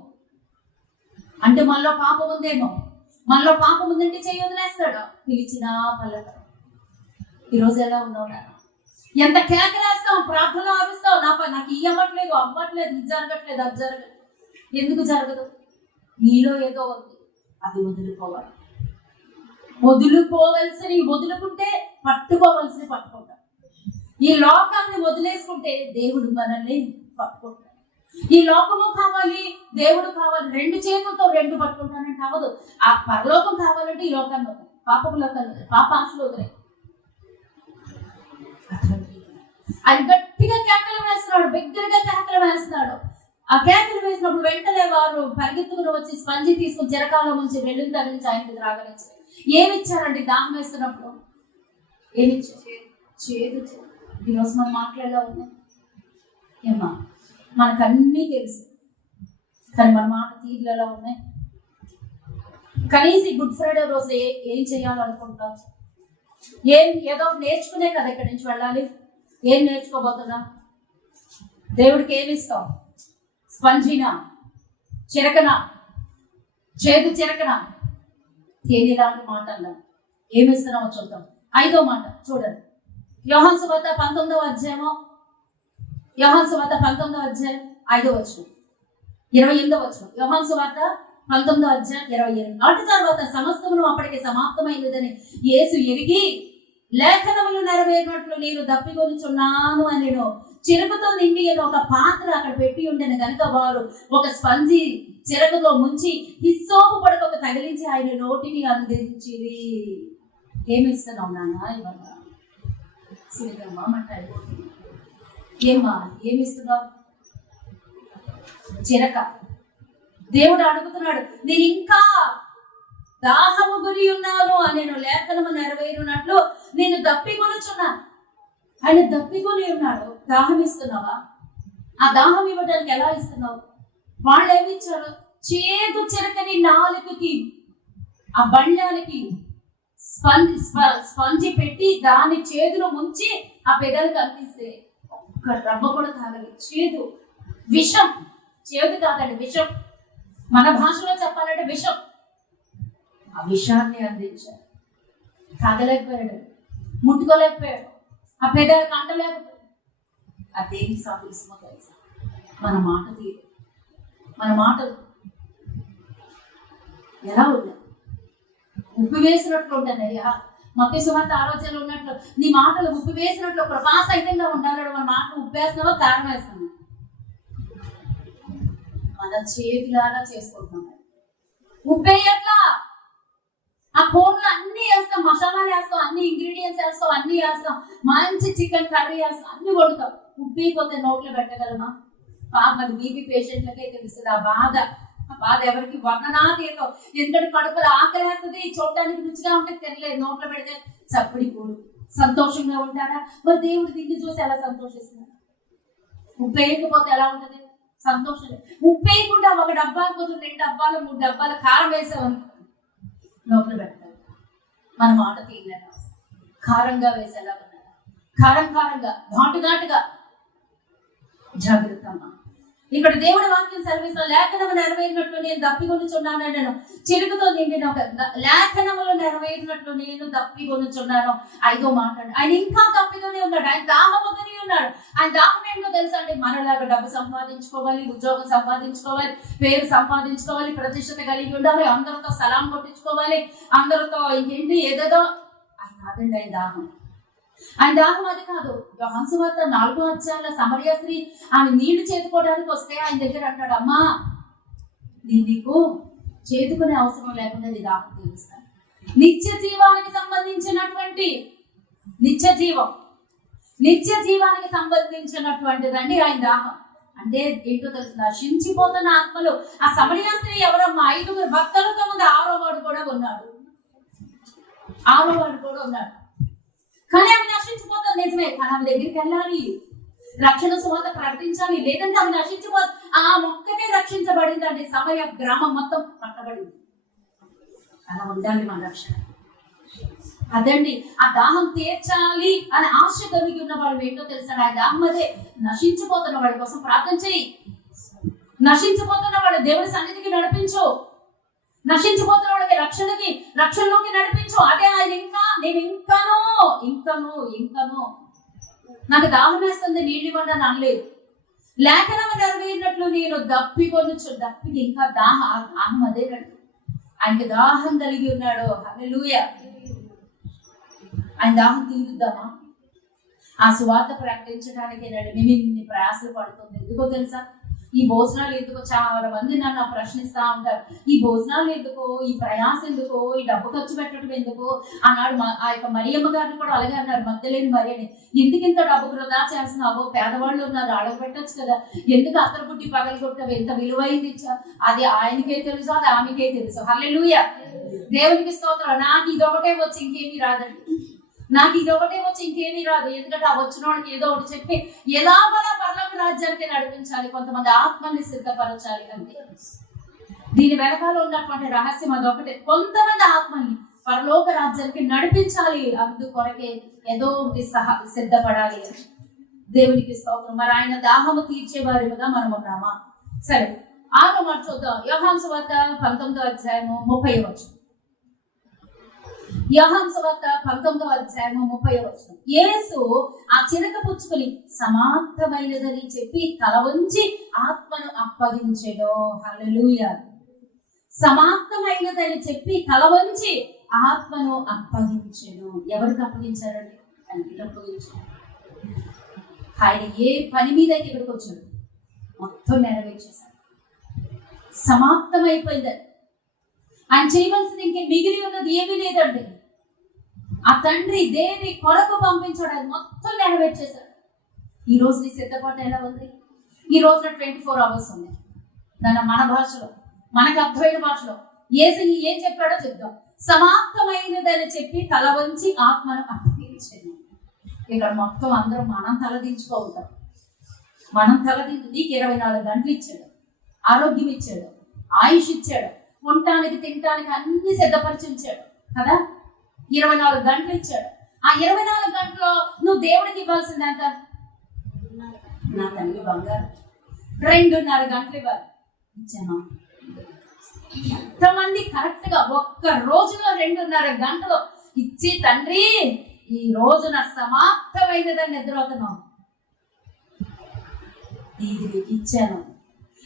అంటే మనలో పాపం ఉందేమో. మనలో పాపం ఉందంటే చెయ్యి వదిలేస్తాడు. పిలిచినా పల్లక. ఈరోజు ఎలా ఉన్నావు? ఎంత కేకలేస్తావు, ప్రార్థనలో ఆరుస్తావు, నాకు ఇవ్వట్లేదు, అవ్వట్లేదు, ఇది జరగట్లేదు, అది జరగట్లేదు. ఎందుకు జరగదు? నీలో ఏదో ఉంది, అది వదులుకోవాలి. వదులుకుంటే పట్టుకోవలసినవి పట్టుకుంటాం. ఈ లోకాన్ని వదిలేసుకుంటే దేవుడు మనల్ని పట్టుకుంటాడు. ఈ లోకము కావాలి, దేవుడు కావాలి, 2 చేతులతో 2 పట్టుకుంటానంటే అవ్వదు. ఆ పరలోకం కావాలంటే ఈ లోకాన్ని వదలి, పాపాశలు వదిలే. అది గట్టిగా కేకలు వేస్తున్నాడు, బిగ్గరగా కేకలు వేస్తున్నాడు. ఆ కేకలు వేసినప్పుడు వెంటనే వారు పరిగెత్తుకుని వచ్చి స్పంజి తీసుకుని చిరకాలం నుంచి రెల్లును తగిలించి ఆయనకి త్రాగనిచ్చారు. ఏమిచ్చారండి? దాహం వేస్తున్నప్పుడు ఏమిచ్చారు? చేదు. ఈరోజు మన మాటలు ఎలా ఉన్నాయి? ఏమ్మా, మనకు అన్నీ తెలుసు, కానీ మన మాట తీర్లు ఎలా ఉన్నాయి? కనీసం గుడ్ ఫ్రైడే రోజు ఏం చేయాలనుకుంటాం? ఏదో నేర్చుకునే కదా ఇక్కడి నుంచి వెళ్ళాలి. ఏం నేర్చుకోబోతున్నా? దేవుడికి ఏమి ఇస్తాం? స్పంజినా, చిరకనా, చేదు చిరకనా, తేనెలాంటి మాట అన్నా ఏమిస్తున్నామో చూద్దాం. 5వ మాట చూడండి. యోహాను సువార్త 19వ అధ్యాయం 5వ వచనం 28వ వచనం. యోహాను సువార్త 19వ అధ్యాయం 28. అటు తర్వాత సమస్తమును అప్పటికి సమాప్తమైనదని యేసు ఎరిగి, లేఖనములు నెరవేరినట్లు నేను దప్పికొనిచున్నాను అని చిరకతో నిండి ఒక పాత్ర అక్కడ పెట్టి ఉండేను కనుక వారు ఒక స్పంజి చిరకతో ముంచి హిస్సోపు పడక తగిలించి ఆయన నోటిని అందించిరి. ఏమిస్తున్నావు నాన్న? ఇవాళ సిరిగమ్మ మంట అయిపోతుంది. ఏమ్మా ఏమిస్తున్నావు? చిరక. దేవుడు అడుగుతున్నాడు, నేను ఇంకా దాహము గురి ఉన్నాను అని లేఖనము నెరవేరునట్లు నేను దప్పికొనుచున్నాను. ఆయన దప్పికొని ఉన్నాడు. దాహం ఇస్తున్నావా? ఆ దాహం ఇవ్వడానికి ఎలా ఇస్తున్నావు? వాళ్ళు ఏమి ఇచ్చారు? చేదు చిరకని నాలుకకి, ఆ బండానికి స్పంజి పెట్టి దాన్ని చేదులో ముంచి ఆ పెదలకు అందిస్తే ఒక్క రవ్వ కూడా తాగలి. చేదు, విషం. చేదు కాదండి, విషం. మన భాషలో చెప్పాలంటే విషం. ఆ విషయాన్ని అందించారు. తాగలేకపోయాడు, ముట్టుకోలేకపోయాడు, ఆ పెదాలు కంటలేకపోయాడు. ఆ దేనికి సాదృశ్యమో తెలుసా? మన మాట తీరు, మన మాటలు ఎలా ఉన్నాయి? ఉప్పు వేసినట్లు ఉంటానయ్యా. మత్తయి సువార్త ఆలోచనలు ఉన్నట్లు నీ మాటలు ఉప్పు వేసినట్లు కృపాసహితంగా ఉండాలి. మన మాటలు ఉప్పు వేస్తున్నావా, కారం వేస్తున్నావా? మన చేతులారా చేసుకుంటున్నాం. ఉప్పేయట్లా. ఆ కూరలు అన్ని వేస్తాం, మసాలాలు వేస్తాం, అన్ని ఇంగ్రీడియంట్స్ వేస్తాం, అన్ని వేస్తాం, మంచి చికెన్ కర్రీ వేస్తాం, అన్ని వండుతాం. ఉప్పిపోతే నోట్లో పెట్టగలమా? మరి బీపీ పేషెంట్లకే తెలుస్తుంది ఆ బాధ. ఆ బాధ ఎవరికి వర్ణనాతీతం. ఎందుకంటే కడుపులో ఆకలేస్తుంది, చూడటానికి రుచిగా ఉంటే తినలేదు, నోట్లో పెడితే చప్పడి కూడు. సంతోషంగా ఉంటారా? మరి దేవుడు దీన్ని చూసి ఎలా సంతోషిస్తున్నారు? ఉప్పు వేయకపోతే ఎలా ఉంటది? సంతోషం. ఉప్పు వేయకుండా ఒక డబ్బా కొంచెం 2 డబ్బాలు 3 డబ్బాలు కారం వేసామని నోట్లో పెడతారు. మన మాట తీయలేదా? కారంగా వేసేలా ఉన్నారా? కారంగా, ఘాటుగా. జాగ్రత్త అమ్మా. ఇక్కడ దేవుడి వాక్యం సెలవిస్తున్న లేఖనము నెరవేరినట్లు నేను దప్పికొనుచున్నాను. నేను చిలుకతో నిండిన ఒక లేఖనములు నెరవేరినట్లు నేను దప్పికొనుచున్నాను. 5వ మాట. ఆయన ఇంకా దప్పితోనే ఉన్నాడు. ఆయన దాహముతోనే ఉన్నాడు. ఆయన దాహం ఏంటో తెలుసా అండి? మనలాగా డబ్బు సంపాదించుకోవాలి, ఉద్యోగం సంపాదించుకోవాలి, పేరు సంపాదించుకోవాలి, ప్రతిష్టత కలిగి ఉండాలి, అందరితో సలాం కొట్టించుకోవాలి, అందరితో ఇంకేంటి ఏదేదో. ఆయన కాదండి ఆయన దాహం. ఆయన దాహం అది కాదు. యోహాను సువార్త 4వ అధ్యాయంలో సమరయ స్త్రీ ఆమె నీళ్లు చేతుకోవడానికి వస్తే ఆయన దగ్గర అంటాడు, అమ్మా నీకు చేతుకునే అవసరం లేకుండా నీ దాహం తీరుస్తాను. నిత్య జీవానికి సంబంధించినటువంటి నిత్య జీవానికి సంబంధించినటువంటిదండి ఆయన దాహం. అంటే ఏంటో తెలుసు? నశించిపోతున్న ఆత్మలు. ఆ సమరయ స్త్రీ ఎవరమ్మా? 5 భక్తులతో ముందు 6వ వాడు కూడా ఉన్నాడు. కానీ ఆమె నశించిపోతుంది నిజమే. కానీ ఆమె దగ్గరికి వెళ్ళాలి, రక్షణ సువార్త ప్రకటించాలి. లేదంటే ఆమె నశించిపోతుంది. ఆ మొక్కనే రక్షించబడిందండి. సమయ గ్రామం మొత్తం పట్టబడింది. అలా ఉండాలి మన రక్షణ. అదండి ఆ దాహం తీర్చాలి అని ఆశ కలిగి ఉన్న వాళ్ళు ఏంటో తెలుసా? ఆ దాహం అదే. నశించిపోతున్న వాడి కోసం ప్రార్థన చేయి. నశించిపోతున్న వాడు దేవుడి సన్నిధికి నడిపించు. నశించిపోతున్న వాడికి రక్షణలోకి నడిపించు. అదే ఆయన నేను ఇంకను నాకు దాహం వేస్తుంది, నీళ్ళు ఇవ్వండి అని అనలేదు. లేఖనం నెరవేరినట్లు నేను దప్పికి ఇంకా దాహం అదే రండి. ఆయనకి దాహం కలిగి ఉన్నాడు. హల్లెలూయా. ఆయన దాహం తీరుద్దామా? ఆ సువార్త ప్రకటించడానికి మేము ఇన్ని ప్రయాసలు పడుతుంది. ఎందుకో తెలుసా? ఈ భోజనాలు ఎందుకో చాలా మంది నన్ను ప్రశ్నిస్తా ఉంటారు. ఈ భోజనాలు ఎందుకో, ఈ ప్రయాస ఎందుకో, ఈ డబ్బు ఖర్చు పెట్టడం ఎందుకో అన్నాడు. ఆ యొక్క మరియమ్మ గారిని కూడా అలాగే అన్నారు. మగ్దలేని మరియని, ఎందుకు ఇంత డబ్బు వృధా చేస్తున్నావో? పేదవాళ్ళు ఉన్నారు, అడగ పెట్టచ్చు కదా. ఎందుకు అత్తరబుడ్డి పగలు కొట్టావు? ఎంత విలువైంది ఇచ్చా? అది ఆయనకే తెలుసు, అది ఆమెకే తెలుసు. హల్లెలూయా. దేవునికి స్తోత్రం. నాకు ఇదొకటే వచ్చి ఇంకేమీ రాదండి. ఎందుకంటే ఆ వచ్చిన వాళ్ళకి ఏదో ఒకటి చెప్పి ఎలాగోలా పరలోక రాజ్యానికి నడిపించాలి, కొంతమంది ఆత్మల్ని సిద్ధపరచాలి. అంతే. దీని వెనకాల ఉన్నటువంటి రహస్యం అదొకటే. కొంతమంది ఆత్మల్ని పరలోక రాజ్యానికి నడిపించాలి. అందుకొరకే ఏదో ఒకటి సిద్ధపడాలి. దేవునికి స్తోత్రం. మరి ఆయన దాహము తీర్చేవారిగా మనం ఉన్నామా? సరే, 6వ మాట చూద్దాం. యోహాను సువార్త 19వ అధ్యాయము 30వ వచనం. యోహాను సువార్త 19వ అధ్యాయము 30వ వచనం. యేసు ఆ చిలక పుచ్చుకొని సమాప్తమైనదని చెప్పి తల వంచి ఆత్మను అప్పగించెను. హల్లెలూయా. సమాప్తమైనదని చెప్పి తల వంచి ఆత్మను అప్పగించెను. ఎవరికి అప్పగించారండి? ఆయనకి అప్పగించారు. ఆయన ఏ పని మీద అయితే ఇక్కడికి వచ్చాడు మొత్తం నెరవేర్చేశాడు. సమాప్తమైపోయింది. ఆయన చేయవలసింది ఇంకే మిగిలి ఉన్నది ఏమీ లేదండి. ఆ తండ్రి దేని కొరకు పంపించాడు, అది మొత్తం నెరవేర్చేశాడు. ఈ రోజు నీ సిద్ధపాటు ఎలా ఉంది? ఈ రోజున 24 hours ఉంది. మన భాషలో, మనకు అర్థమైన భాషలో యేసుని ఏం చెప్పాడో చెప్తాం. సమాప్తమైనదని చెప్పి తల వంచి ఆత్మను అప్పగించాడు. ఇక్కడ మొత్తం అందరూ మనం తలదించుకుంటాం. నీకు 24 గంటలు ఇచ్చాడు, ఆరోగ్యం ఇచ్చాడు, ఆయుష్ ఇచ్చాడు, ఉండటానికి తినటానికి అన్ని సిద్ధపరిచి ఉంచాడు కదా. 24 గంటలు ఇచ్చాడు. ఆ 24 గంటలో నువ్వు దేవుడికి ఇవ్వాల్సింది ఎంత? నా తల్లి బంగారు 2.5 గంటలు ఇవ్వాలి. ఇచ్చాను. ఎంతమంది కరెక్ట్ గా ఒక్క రోజులో 2.5 గంటలు ఇచ్చి తండ్రి ఈ రోజున సమాప్తమైనదని నిద్రపోతున్నాం, ఇది నీకు ఇచ్చాను,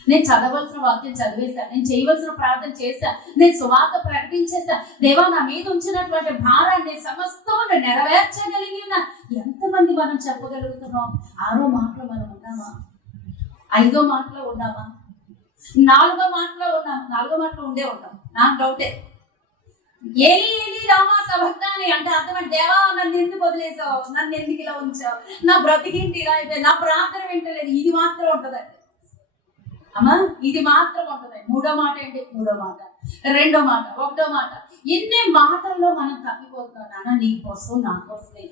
నేను చదవలసిన వాక్యం చదివేశా, నేను చేయవలసిన ప్రార్థన చేశా, నేను సువార్త ప్రకటించేశా, దేవా నా మీద ఉంచినటువంటి భారాన్ని సమస్తం నెరవేర్చగలిగి ఉన్నా. ఎంతమంది మనం చెప్పగలుగుతున్నాం? 6వ మాటలో మనం ఉన్నామా? 5వ మాటలో ఉన్నామా? 4వ మాటలో ఉన్నాం? 4వ మాటలో ఉండే ఉంటాం, నాకు డౌటే. ఏలి ఏలి రామా సబక్తాని అంటే అర్థమంటే, దేవా నన్ను ఎందుకు వదిలేసావు, నన్ను ఎందుకు ఇలా ఉంచావు, నా బ్రతికింటి ఇలా అయిపోయింది, నా ప్రార్థన వింటలేదు. ఇది మాత్రం ఉంటుందండి అమ్మా, ఇది మాత్రం ఉంటుంది. 3వ మాట ఏంటి? 3వ మాట, 2వ మాట, 1వ మాట, ఎన్ని మాటల్లో మనం తప్పిపోతున్నాం. నాన్న నీ కోసం నా కోసమే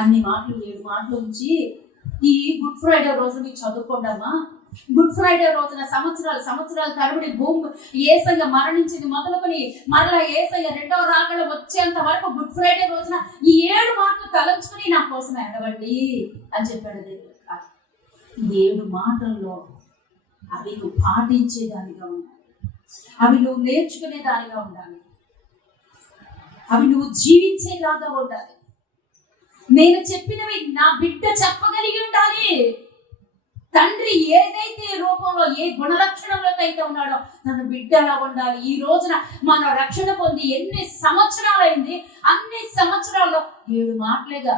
అన్ని మాటలు, 7 మాటలు ఉంచి ఈ గుడ్ ఫ్రైడే రోజు మీకు చదువుకోండమ్మా. గుడ్ ఫ్రైడే రోజున సంవత్సరాల తరబడి భూమి యేసయ్య మరణించింది మొదలుకొని మరలా యేసయ్య 2వ రాకడ వచ్చేంత వరకు గుడ్ ఫ్రైడే రోజున ఈ 7 మాటలు తలంచుకుని నా కోసం ఎడవండి అని చెప్పాడు దేవుడు. 7 మాటల్లో అవి నువ్వు పాటించేదానిగా ఉండాలి, అవి నువ్వు నేర్చుకునేదానిగా ఉండాలి, అవి నువ్వు జీవించేలాగా ఉండాలి. నేను చెప్పినవి నా బిడ్డ చెప్పగలిగి ఉండాలి. తండ్రి ఏదైతే రూపంలో, ఏ గుణలక్షణంలో అయితే ఉన్నాడో తన బిడ్డ అలా ఉండాలి. ఈ రోజున మన రక్షణ పొంది ఎన్ని సంవత్సరాలైంది, అన్ని సంవత్సరాల్లో 7 మాటలేగా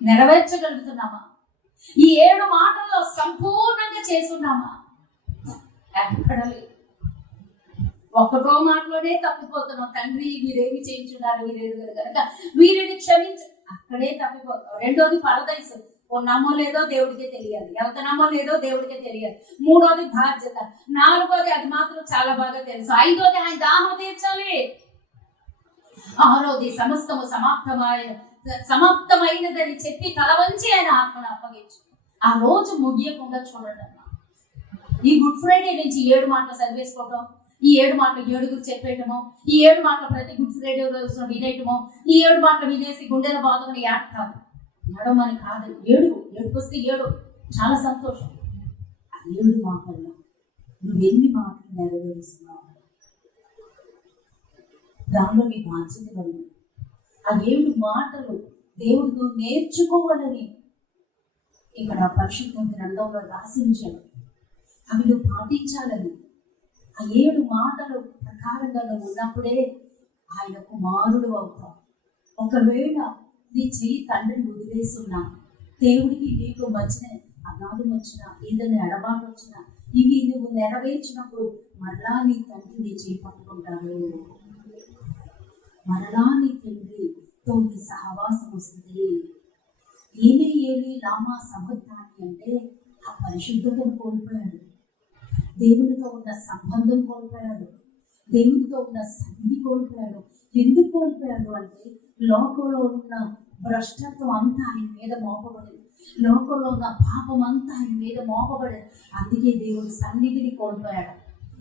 నెరవేర్చగలుగుతున్నామా? ఈ 7 మాటల్లో సంపూర్ణంగా చేసున్నామా? ఎక్కడ లేదు. 1వ మాటలోనే తప్పిపోతున్నాం. తండ్రి వీరేమి చేయించున్నారు, వీరేది కనుక వీరిని క్షమించ, అక్కడే తప్పిపోతాం. 2వది పరదైసు, ఉన్నామో లేదో దేవుడికే తెలియాలి, వెళ్తున్నామో లేదో దేవుడికే తెలియాలి. 3వది బాధ్యత, 4వది అది మాత్రం చాలా బాగా తెలుసు, 5వది ఆయన దాహం తీర్చాలి, 6వది సమస్తము సమాప్తమైనదని చెప్పి తల వంచి ఆయన ఆత్మను అప్పగించు. ఆ రోజు ముగియకుండా చూడండి అమ్మా. ఈ గుడ్ ఫ్రైడే నుంచి 7 మాటలు చదివేసుకోవటం, ఈ 7 మాటలు 7గురు చెప్పేయటము, ఈ 7 మాటలు ప్రతి గుడ్ ఫ్రైడే రోజున వినేయటము, ఈ 7 మాటలు వినేసి గుండెల బాధమని యాడ్ కాదు, ఏడవమని కాదు. ఏడుకొస్తే 7 చాలా సంతోషం. ఆ 7 మాటల్లో నువ్వు ఎన్ని మాటలు నెరవేరుస్తున్నావు, దానిలో నీ బాధ్యత ఉంది. ఆ 7 మాటలు దేవుడు నేర్చుకోవాలని ఇక్కడ పరిశుద్ధ గ్రంథంలో రాసి ఉంచాడు. అవి నువ్వు పాటించాలని. ఆ 7 మాటలు ప్రకారంగా నువ్వు ఉన్నప్పుడే ఆయన కుమారుడు అవుతావు. ఒకవేళ నీ చెయ్యి తండ్రిని వదిలేస్తున్నా, దేవుడికి నీకు మధ్యన అగాధం వచ్చినా, ఏదైనా ఎడబాటు వచ్చినా, ఇవి నువ్వు నెరవేర్చినప్పుడు మరలా నీ తండ్రి నీ చేయి పట్టుకుంటారు, మరలా నీ తండ్రితో నీ సహవాసం వస్తుంది. ఏలి లామా సబక్తాని అంటే ఆ పరిశుద్ధతను కోల్పోయాడు, దేవునితో ఉన్న సంబంధం కోల్పోయాడు, దేవునితో ఉన్న సన్నిధి కోల్పోయాడు. ఎందుకు కోల్పోయాడు అంటే లోకంలో ఉన్న భ్రష్టత్వం అంతా ఆయన మీద మోపబడింది, లోకంలో ఉన్న పాపం అంతా ఆయన మీద మోపబడింది. అందుకే దేవుడి సన్నిధిని కోల్పోయాడు.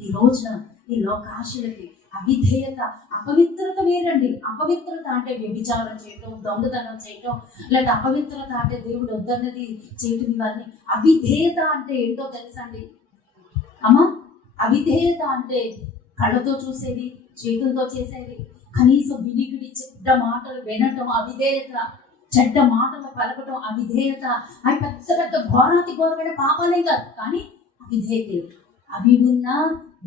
ఈ రోజున ఈ లోకాశలకి అవిధేయత, అపవిత్రత వేరండి. అపవిత్రత అంటే వ్యభిచారం చేయటం, దొంగతనం చేయటం, లేదా అపవిత్రత అంటే దేవుడు వద్దన్నది చేయటం, ఇవన్నీ. అవిధేయత అంటే ఏంటో తెలుసా అండి అమ్మా? అవిధేయత అంటే కళ్ళతో చూసేది, చేతులతో చేసేది, కనీసం వినికిడి, చెడ్డ మాటలు వినటం అవిధేయత, చెడ్డ మాటలు పలకటం అవిధేయత. అవి పెద్ద పెద్ద ఘోరమైన పాపాలే కాదు, కానీ అవిధేయత. అవి ఉన్నా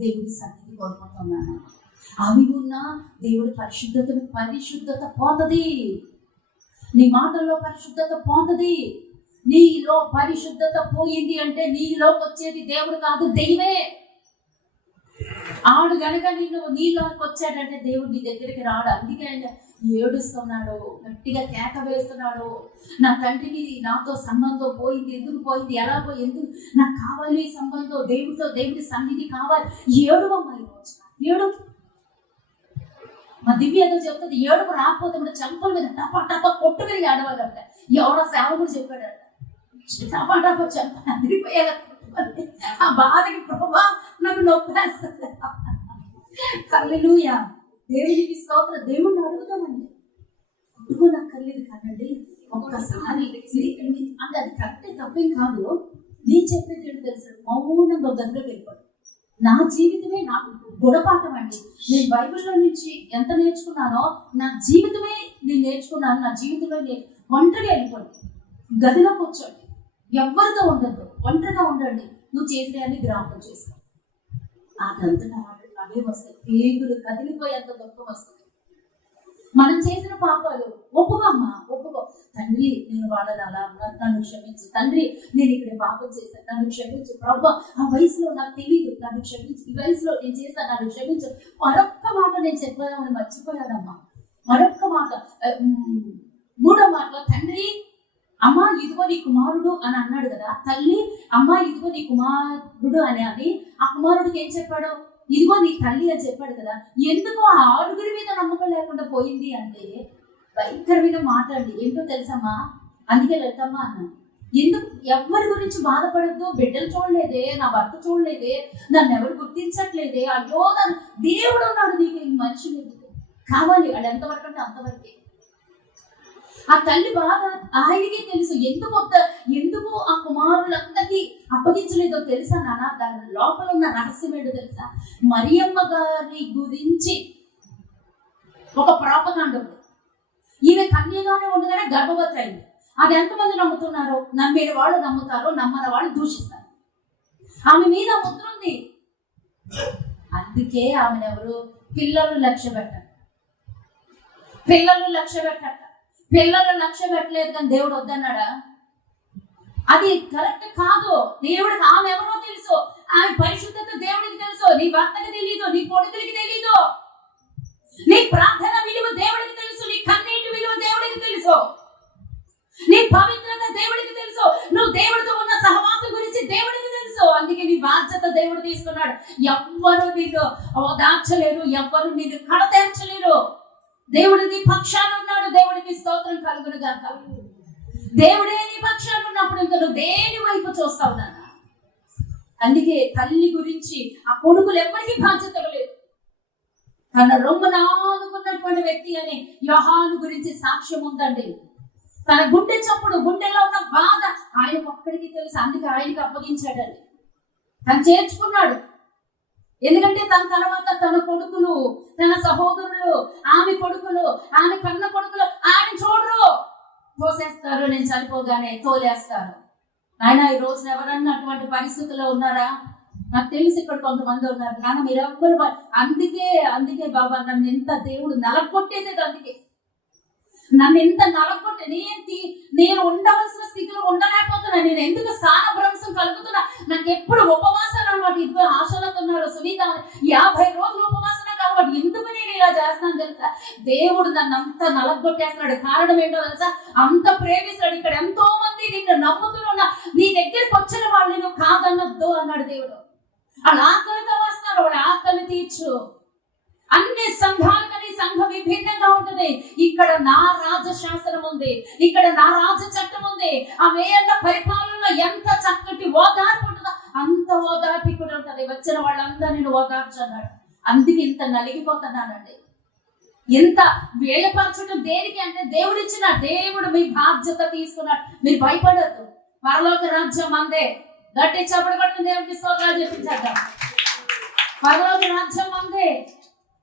దేవుడి సన్నిధి కోల్పోతున్నాను, అవి ఉన్నా దేవుడి పరిశుద్ధత పోతుంది. నీ మాటల్లో పరిశుద్ధత పోతుంది. నీలో పరిశుద్ధత పోయింది అంటే నీలోకి వచ్చేది దేవుడు కాదు, దెయ్యమే. ఆడు గనక నీలోకి వచ్చాడంటే దేవుడు నీ దగ్గరికి రాడు. అందుకే ఆయన ఏడుస్తున్నాడు, గట్టిగా కేక వేస్తున్నాడు. నా తండ్రికి నాతో సంబంధం పోయింది, ఎందుకు పోయింది, ఎలా పోయింది, ఎందుకు నాకు కావాలి సంబంధం, దేవుడి సన్నిధి కావాలి. ఏడువమ్మా ఈ రోజు, ఏడు. మా దివ్య ఏదో చెప్తుంది, ఏడుపు రాకపోతే కూడా చెంపల మీద టప టప కొట్టు మీద ఏడవాలంట. ఎవరో సేవకుడు చెప్పాడట, టప టప చెంప అదిరిపోయేలా ఆ బాధకి ప్రభా నాకు నొప్పేస్తుంది. హల్లెలూయా, దేవునికి స్తోత్రం. దేవుడిని అడుగుతామండి, కొట్టుకోనక్కర్లేదు కాదండి. ఒక్కసారి అంటే అది కరెక్టే, తప్పేం కాదు. నేను చెప్పేది ఏంటి తెలుసు, మౌనంగా దగ్గరకు వెళ్ళిపోదు. నా జీవితమే నాకు గుణపాఠం అండి. నేను బైబిల్లో నుంచి ఎంత నేర్చుకున్నానో నా జీవితమే నేను నేర్చుకున్నాను. నా జీవితంలో నేను ఒంటరిగా వెళ్ళిపోండి, గదిలో కూర్చోండి, ఎవరితో ఉండద్దు, ఒంటరిగా ఉండండి, నువ్వు చేసేయాన్ని జ్ఞాపకం చేసుకో. అదంతా అవే వస్తాయి, పేగులు కదిలిపోయేంత దుఃఖం వస్తుంది. మనం చేసిన పాపాలు ఒప్పుకోమ్మా, ఒప్పుకో. తండ్రి నేను వాళ్ళని అలా నన్ను క్షమించు, తండ్రి నేను ఇక్కడ పాపం చేశాను, నన్ను క్షమించు ప్రభు, ఆ వయసులో నాకు తెలియదు, నన్ను క్షమించు, ఈ వయసులో నేను చేశాను, నన్ను క్షమించు. మరొక్క మాట నేను చెప్పానని మర్చిపోయానమ్మా. మరొక్క మాట, మూడో మాటలో తండ్రి అమ్మా ఇదిగో నీ కుమారుడు అని అన్నాడు కదా. తల్లి అమ్మా ఇదిగో నీ కుమారుడు అని ఆ కుమారుడికి ఏం చెప్పాడు? ఇదిగో నీ తల్లి అని చెప్పాడు కదా. ఎందుకు ఆ 6 మీద నమ్మకం లేకుండా పోయింది అంటే భయంకరమైన మాట అండి. ఏంటో తెలుసమ్మా, అందుకే వెళ్తామా అన్నాను. ఎందుకు ఎవరి గురించి బాధపడద్దు, బిడ్డలు చూడలేదే, నా భర్త చూడలేదే, నన్ను ఎవరు గుర్తించట్లేదే, అయ్యో నన్ను దేవుడు ఉన్నాడు నీకు, ఈ మనుషులు ఎందుకు కావాలి, వాళ్ళు ఎంతవరకు అంటే అంతవరకే. ఆ తల్లి బాధ ఆయనకి తెలుసు. ఎందుకు ఆ కుమారులందరికీ అప్పగించలేదో తెలుసా నాన్న? దాని లోపల ఉన్న రహస్యం ఏంటో తెలుసా? మరియమ్మ గారి గురించి ఒక ప్రాపకాండ ఉంది. ఈమె కన్యగానే ఉండగానే గర్భవతి అయింది. అది ఎంతమంది నమ్ముతున్నారు? నమ్మిన వాళ్ళు నమ్ముతారు, నమ్మని వాళ్ళు దూషిస్తారు. ఆమె మీద ముద్ర ఉంది. అందుకే ఆమెను ఎవరు పిల్లలు లక్ష్య పెట్టారు. పిల్లలు లక్ష్య పెట్టలేదు కానీ దేవుడు వద్దన్నాడా? అది కరెక్ట్ కాదు. దేవుడికి ఆమె ఎవరో తెలుసు, ఆమె పరిశుద్ధత దేవుడికి తెలుసు. నీ భర్తకి తెలీదు, నీ కొడుకులకి తెలీదు. నీ ప్రార్థన విలువ దేవుడికి తెలుసు, నీ కన్నీటి విలువ దేవుడికి తెలుసు, నీ పవిత్రత దేవుడికి తెలుసు, నువ్వు దేవుడితో ఉన్న సహవాసం గురించి దేవుడికి తెలుసు. అందుకే నీ బాధ్యత దేవుడు తీసుకున్నాడు. ఎవ్వరు నిన్ను ఓదార్చలేరు, ఎవ్వరు నిన్ను కడతేర్చలేరు. దేవుడు నీ పక్షాన ఉన్నాడు. దేవుడికి స్తోత్రం కలుగును గాక. దేవుడే నీ పక్షాన ఉన్నప్పుడు ఇంకా నువ్వు దేని వైపు చూస్తావు నాన్న? అందుకే తల్లి గురించి ఆ కొడుకులు ఎవరికి బాధ్యత లేదు. తన రొమ్మున ఆనుకున్నటువంటి వ్యక్తి అని యోహాను గురించి సాక్ష్యం ఉందండి. తన గుండె చప్పుడు, గుండెలో ఉన్న బాధ ఆయనకు ఒక్కడికి తెలుసు. అందుకే ఆయనకి అప్పగించాడండి. తను చేర్చుకున్నాడు. ఎందుకంటే తన తర్వాత తన కొడుకులు, తన సహోదరులు, ఆమె కొడుకులు, ఆమె కన్న కొడుకులు ఆయన చూడరు, తోసేస్తారు, నేను చనిపోగానే తోలేస్తారు. నాయన ఈ రోజున ఎవరన్నా అటువంటి పరిస్థితుల్లో ఉన్నారా? నాకు తెలిసి ఇక్కడ కొంతమంది ఉన్నారు. నాన్న మీరెవ్వరు, అందుకే బాబా నన్ను ఎంత దేవుడు నలగొట్టేసేది. అందుకే నన్ను ఎంత నలగొట్టి నేను ఉండవలసిన స్థితిలో ఉండలేకపోతున్నా. నేను ఎందుకు స్థానభ్రంశం కలుగుతున్నా? నాకు ఎప్పుడు ఉపవాసాలు అన్నమాట. ఇదిగో ఆశలతో ఉన్నారు సునీత 50 రోజులు ఉపవాసన కాబట్టి ఎందుకు నేను ఇలా చేస్తున్నాను తెలుసా? దేవుడు నన్ను అంత నలగొట్టేస్తున్నాడు. కారణం ఏంటో తెలుసా? అంత ప్రేమిస్తాడు. ఇక్కడ ఎంతో మంది నిన్ను నమ్ముతున్నా, నీ దగ్గరికి వచ్చిన వాళ్ళు నువ్వు కాదన్నద్దు అన్నాడు దేవుడు. వాళ్ళ ఆకలితో వస్తారు, వాళ్ళ ఆకలి తీర్చు. అన్ని సంఘాలకని సంఘం విభిన్నంగా ఉంటుంది. ఇక్కడ నా రాజశాసనం ఉంది, ఇక్కడ నా రాజ చట్టం ఉంది. ఆ వేళ్ళ పరిపాలనలో ఎంత చక్కటి ఓదార్పు ఉంటుందో అంత ఓదార్పు ఇక్కడ ఉంటుంది. వచ్చిన వాళ్ళందరూ నేను ఓదార్చన్నాడు. అందుకే ఇంత నలిగిపోతున్నానండి. ఎంత వేళపరచడం దేనికి అంటే దేవుడు మీ బాధ్యత తీసుకున్నాడు. మీరు భయపడద్దు. పరలోక రాజ్యం అందే. గట్టి చప్పట్లు కొట్టి దేవుడికి స్తోత్రాలు చెప్పించాక. పరలోక రాజ్యం అందే.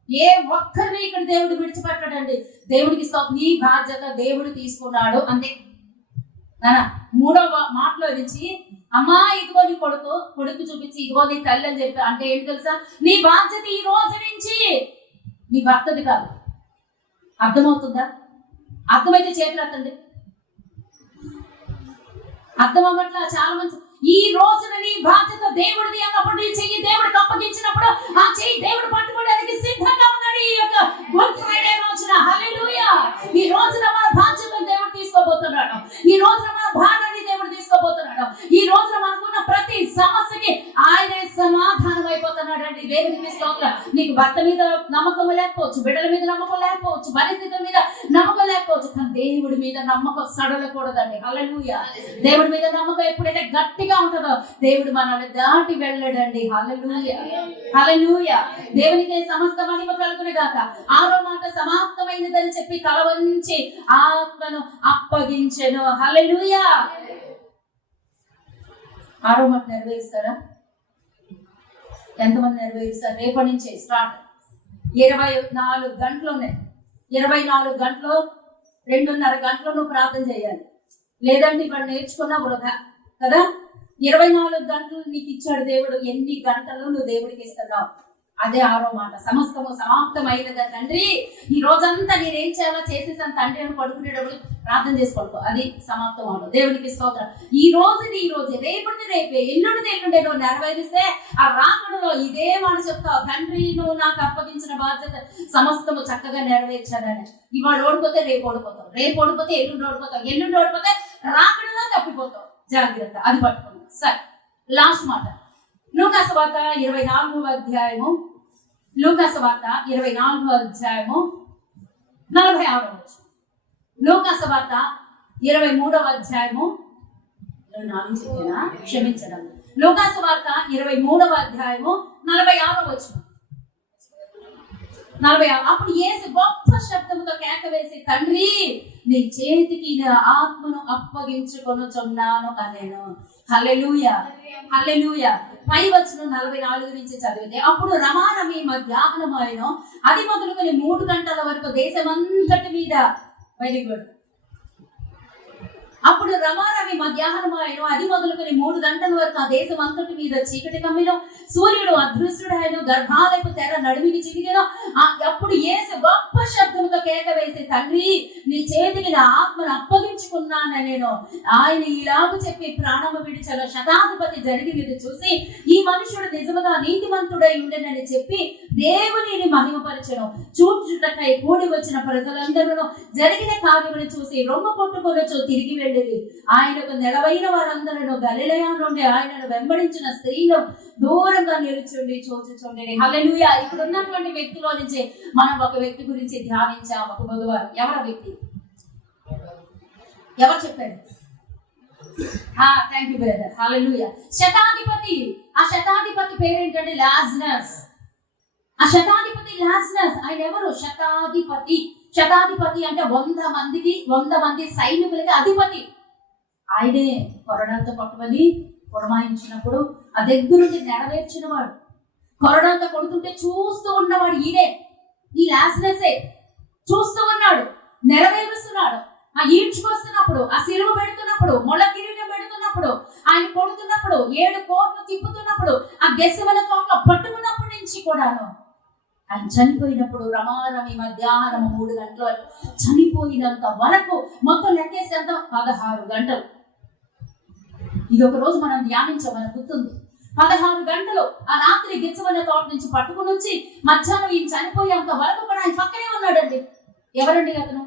ఏ ఒక్కరిని ఇక్కడ దేవుడు విడిచిపెట్టాడండి. దేవుడికి నీ బాధ్యత దేవుడు తీసుకున్నాడు అంతే. నాన్న 3వ మాటలో నుంచి అమ్మా ఇదిగో నీ కొడుకు చూపించి ఇదిగో నీ తల్లి అని చెప్పి అంటే ఏంటి తెలుసా? నీ బాధ్యత ఈ రోజు నుంచి నీ భర్తది కాదు. అర్థమవుతుందా? అర్థమైతే చేతులు ఎత్తండి. అర్థం అవ్వట్లా చాలా మంది. ఈ రోజున నీ బాధ్యత దేవుడిది అన్నప్పుడు, నీ చెయ్యి దేవుడికి అప్పగించినప్పుడు ఆ చెయ్యి దేవుడు పట్టుకోవడానికి సిద్ధంగా ఉన్నాడు. ఈ యొక్క గుడ్ ఫ్రైడే రోజున హల్లెలూయా. ఈ రోజున మన బాధ్యతను దేవుడు తీసుకోబోతున్నాడు. ఈ రోజున మన భారాన్ని దేవుడు తీసుకోబోతున్నాడు. ఈ రోజున మనకున్న ప్రతి సమస్యకి ఆయనే సమాధానం అయిపోతున్నాడు అండి. దేవునికి స్తోత్రం. నీకు భర్త మీద నమ్మకం లేకపోవచ్చు, బిడ్డల మీద నమ్మకం లేకపోవచ్చు, పరిస్థితుల మీద నమ్మకం లేకపోవచ్చు, కానీ దేవుడి మీద నమ్మకం సడలకూడదండి. హల్లెలూయా. దేవుడి మీద నమ్మకం ఎప్పుడైతే గట్టిగా ఉంటుందో దేవుడు మనల్ని దాటి వెళ్ళడండి. హల్లెలూయా, హల్లెలూయా. దేవునికి సమస్త మహిమ కలుగును గాక. 6వ మాట సమాప్తమైనదని చెప్పి తల వంచి ఆత్మను అప్పగించెను. హల్లెలూయా. 6వ మాట నెరవేరుస్తారా? ఎంతమంది నెరవేరుస్తారు? రేపటి నుంచే స్టార్ట్. 24 గంటలు ఉన్నాయి. 24 గంటలు 2.5 గంటలు నువ్వు ప్రార్థన చేయాలి. లేదంటే ఇప్పుడు నేర్చుకున్నా వృధా కదా. 24 గంటలు నీకు ఇచ్చాడు దేవుడు. ఎన్ని గంటలు నువ్వు దేవుడికి ఇస్తున్నావు? అదే 6వ మాట. సమస్తము సమాప్తమైనదా తండ్రి. ఈ రోజంతా నేనేం చేయాలో చేసేసాను తండ్రి అని పడుకునేటప్పుడు ప్రార్థన చేసి పడుకో. అది సమాప్తం మాట. దేవుడికి స్తోత్రం. ఈ రోజుది ఈ రోజు, రేపటిది రేపే, ఎల్లుండిది ఎల్లుండే నువ్వు నెరవేరిస్తే ఆ రాకడలో ఇదే మాట చెప్తావు, తండ్రి నువ్వు నాకు అప్పగించిన బాధ్యత సమస్తము చక్కగా నెరవేర్చాలని. ఇవాళ ఓడిపోతే రేపు ఓడిపోతావు, రేపు ఓడిపోతే ఎల్లుండి ఓడిపోతావు, ఎల్లుండి ఓడిపోతే రాకడలో తప్పిపోతావు. జాగ్రత్త, అది పట్టుకుంది. సరే, లాస్ట్ మాట. లూకాసు వార్త 24వ అధ్యాయము, లూకాసు వార్త 24వ అధ్యాయము 46వ వచనం. లూకాసు వార్త 23వ అధ్యాయము 24 చెప్పినా క్షమించడం. లూకాసు వార్త 23వ అధ్యాయము 46వ వచనం. 46. అప్పుడు యేసు గొప్ప శబ్దంతో కేక వేసి, తండ్రి నీ చేతికి నా ఆత్మను అప్పగించుకొనుచున్నాను అనేను. హల్లెలూయా, హల్లెలూయా. పై వచనం 44 నుంచి చదివితే, అప్పుడు రమారమి మధ్యాహ్నమైన అది మొదలుకొని 3 గంటల వరకు దేశమంతటి మీద, వెరీ గుడ్. అప్పుడు రమారమి మధ్యాహ్నమాయను అది మొదలుకొని 3 గంటల వరకు ఆ దేశం అంతటి మీద చీకటి కమ్మిను. సూర్యుడు అదృశ్యుడాయను, గర్భాలయపు తెర నడుమికి చిరిగెను. అప్పుడు యేసు గొప్ప శబ్దముతో కేక వేసి, తండ్రి నీ చేతికి నా ఆత్మను అప్పగించుకున్నాను నేను. ఆయన ఇలాగ చెప్పి ప్రాణము విడిచలో శతాధిపతి జరిగినది చూసి, ఈ మనుషుడు నిజముగా నీతిమంతుడై ఉండెనని చెప్పి దేవునిని మహిమపరచెను. చూచుటకై కూడి వచ్చిన ప్రజలందరూ జరిగిన కార్యమును చూసి రొమ్ము కొట్టుకొనొచ్చు తిరిగి వెళ్ళి, ఆయనకు నెలవైన వారందరూ గలిలయ నుండి ఆయనను వెంబడించిన స్త్రీలు దూరంగా నిలుచుండి చూచుచుండి. హల్లెలూయా. ఇప్పుడు ఉన్నటువంటి వ్యక్తిలో నుంచి మనం ఒక వ్యక్తి గురించి ధ్యానించాం ఒక బుధవారం. ఎవరి వ్యక్తి? ఎవరు చెప్పారు? Thank you brother. హల్లెలూయా. శతాధిపతి. ఆ శతాధిపతి పేరేంటంటే లాజరస్. ఆ శతాధిపతి లాజరస్. ఆయన ఎవరు? శతాధిపతి. శతాధిపతి అంటే 100 మంది సైనికులకి అధిపతి. ఆయనే కొరడాలతో పట్టుకొని పురమాయించినప్పుడు ఆ దగ్గరుండి నెరవేర్చిన వాడు. కొరడాలతో కొడుతుంటే చూస్తూ ఉన్నవాడు ఈయనే, ఈ లాజరసే. చూస్తూ ఉన్నాడు, నెరవేరుస్తున్నాడు. ఆ ఈడ్చుకొస్తున్నప్పుడు, ఆ సిలువ పెడుతున్నప్పుడు, మొల కిరీటం పెడుతున్నప్పుడు, ఆయన కొడుతున్నప్పుడు, 7 కోట్లు తిప్పుతున్నప్పుడు, ఆ గెస్సెమనే తోటలో పట్టుకున్నప్పటి నుంచి కూడాను ఆయన చనిపోయినప్పుడు రమారమి మధ్యాహ్నం 3 గంటల వరకు, చనిపోయినంత వరకు మొత్తం లెక్కేసేంత 16 గంటలు. ఇది ఒక రోజు మనం ధ్యానించాం, మనకు గుర్తుంది. 16 గంటలు ఆ రాత్రి గెస్సెమనే తోట నుంచి పట్టుకుని వచ్చి మధ్యాహ్నం ఈయన చనిపోయేంత వరకు కూడా ఆయన పక్కనే ఉన్నాడండి. ఎవరండి అతను?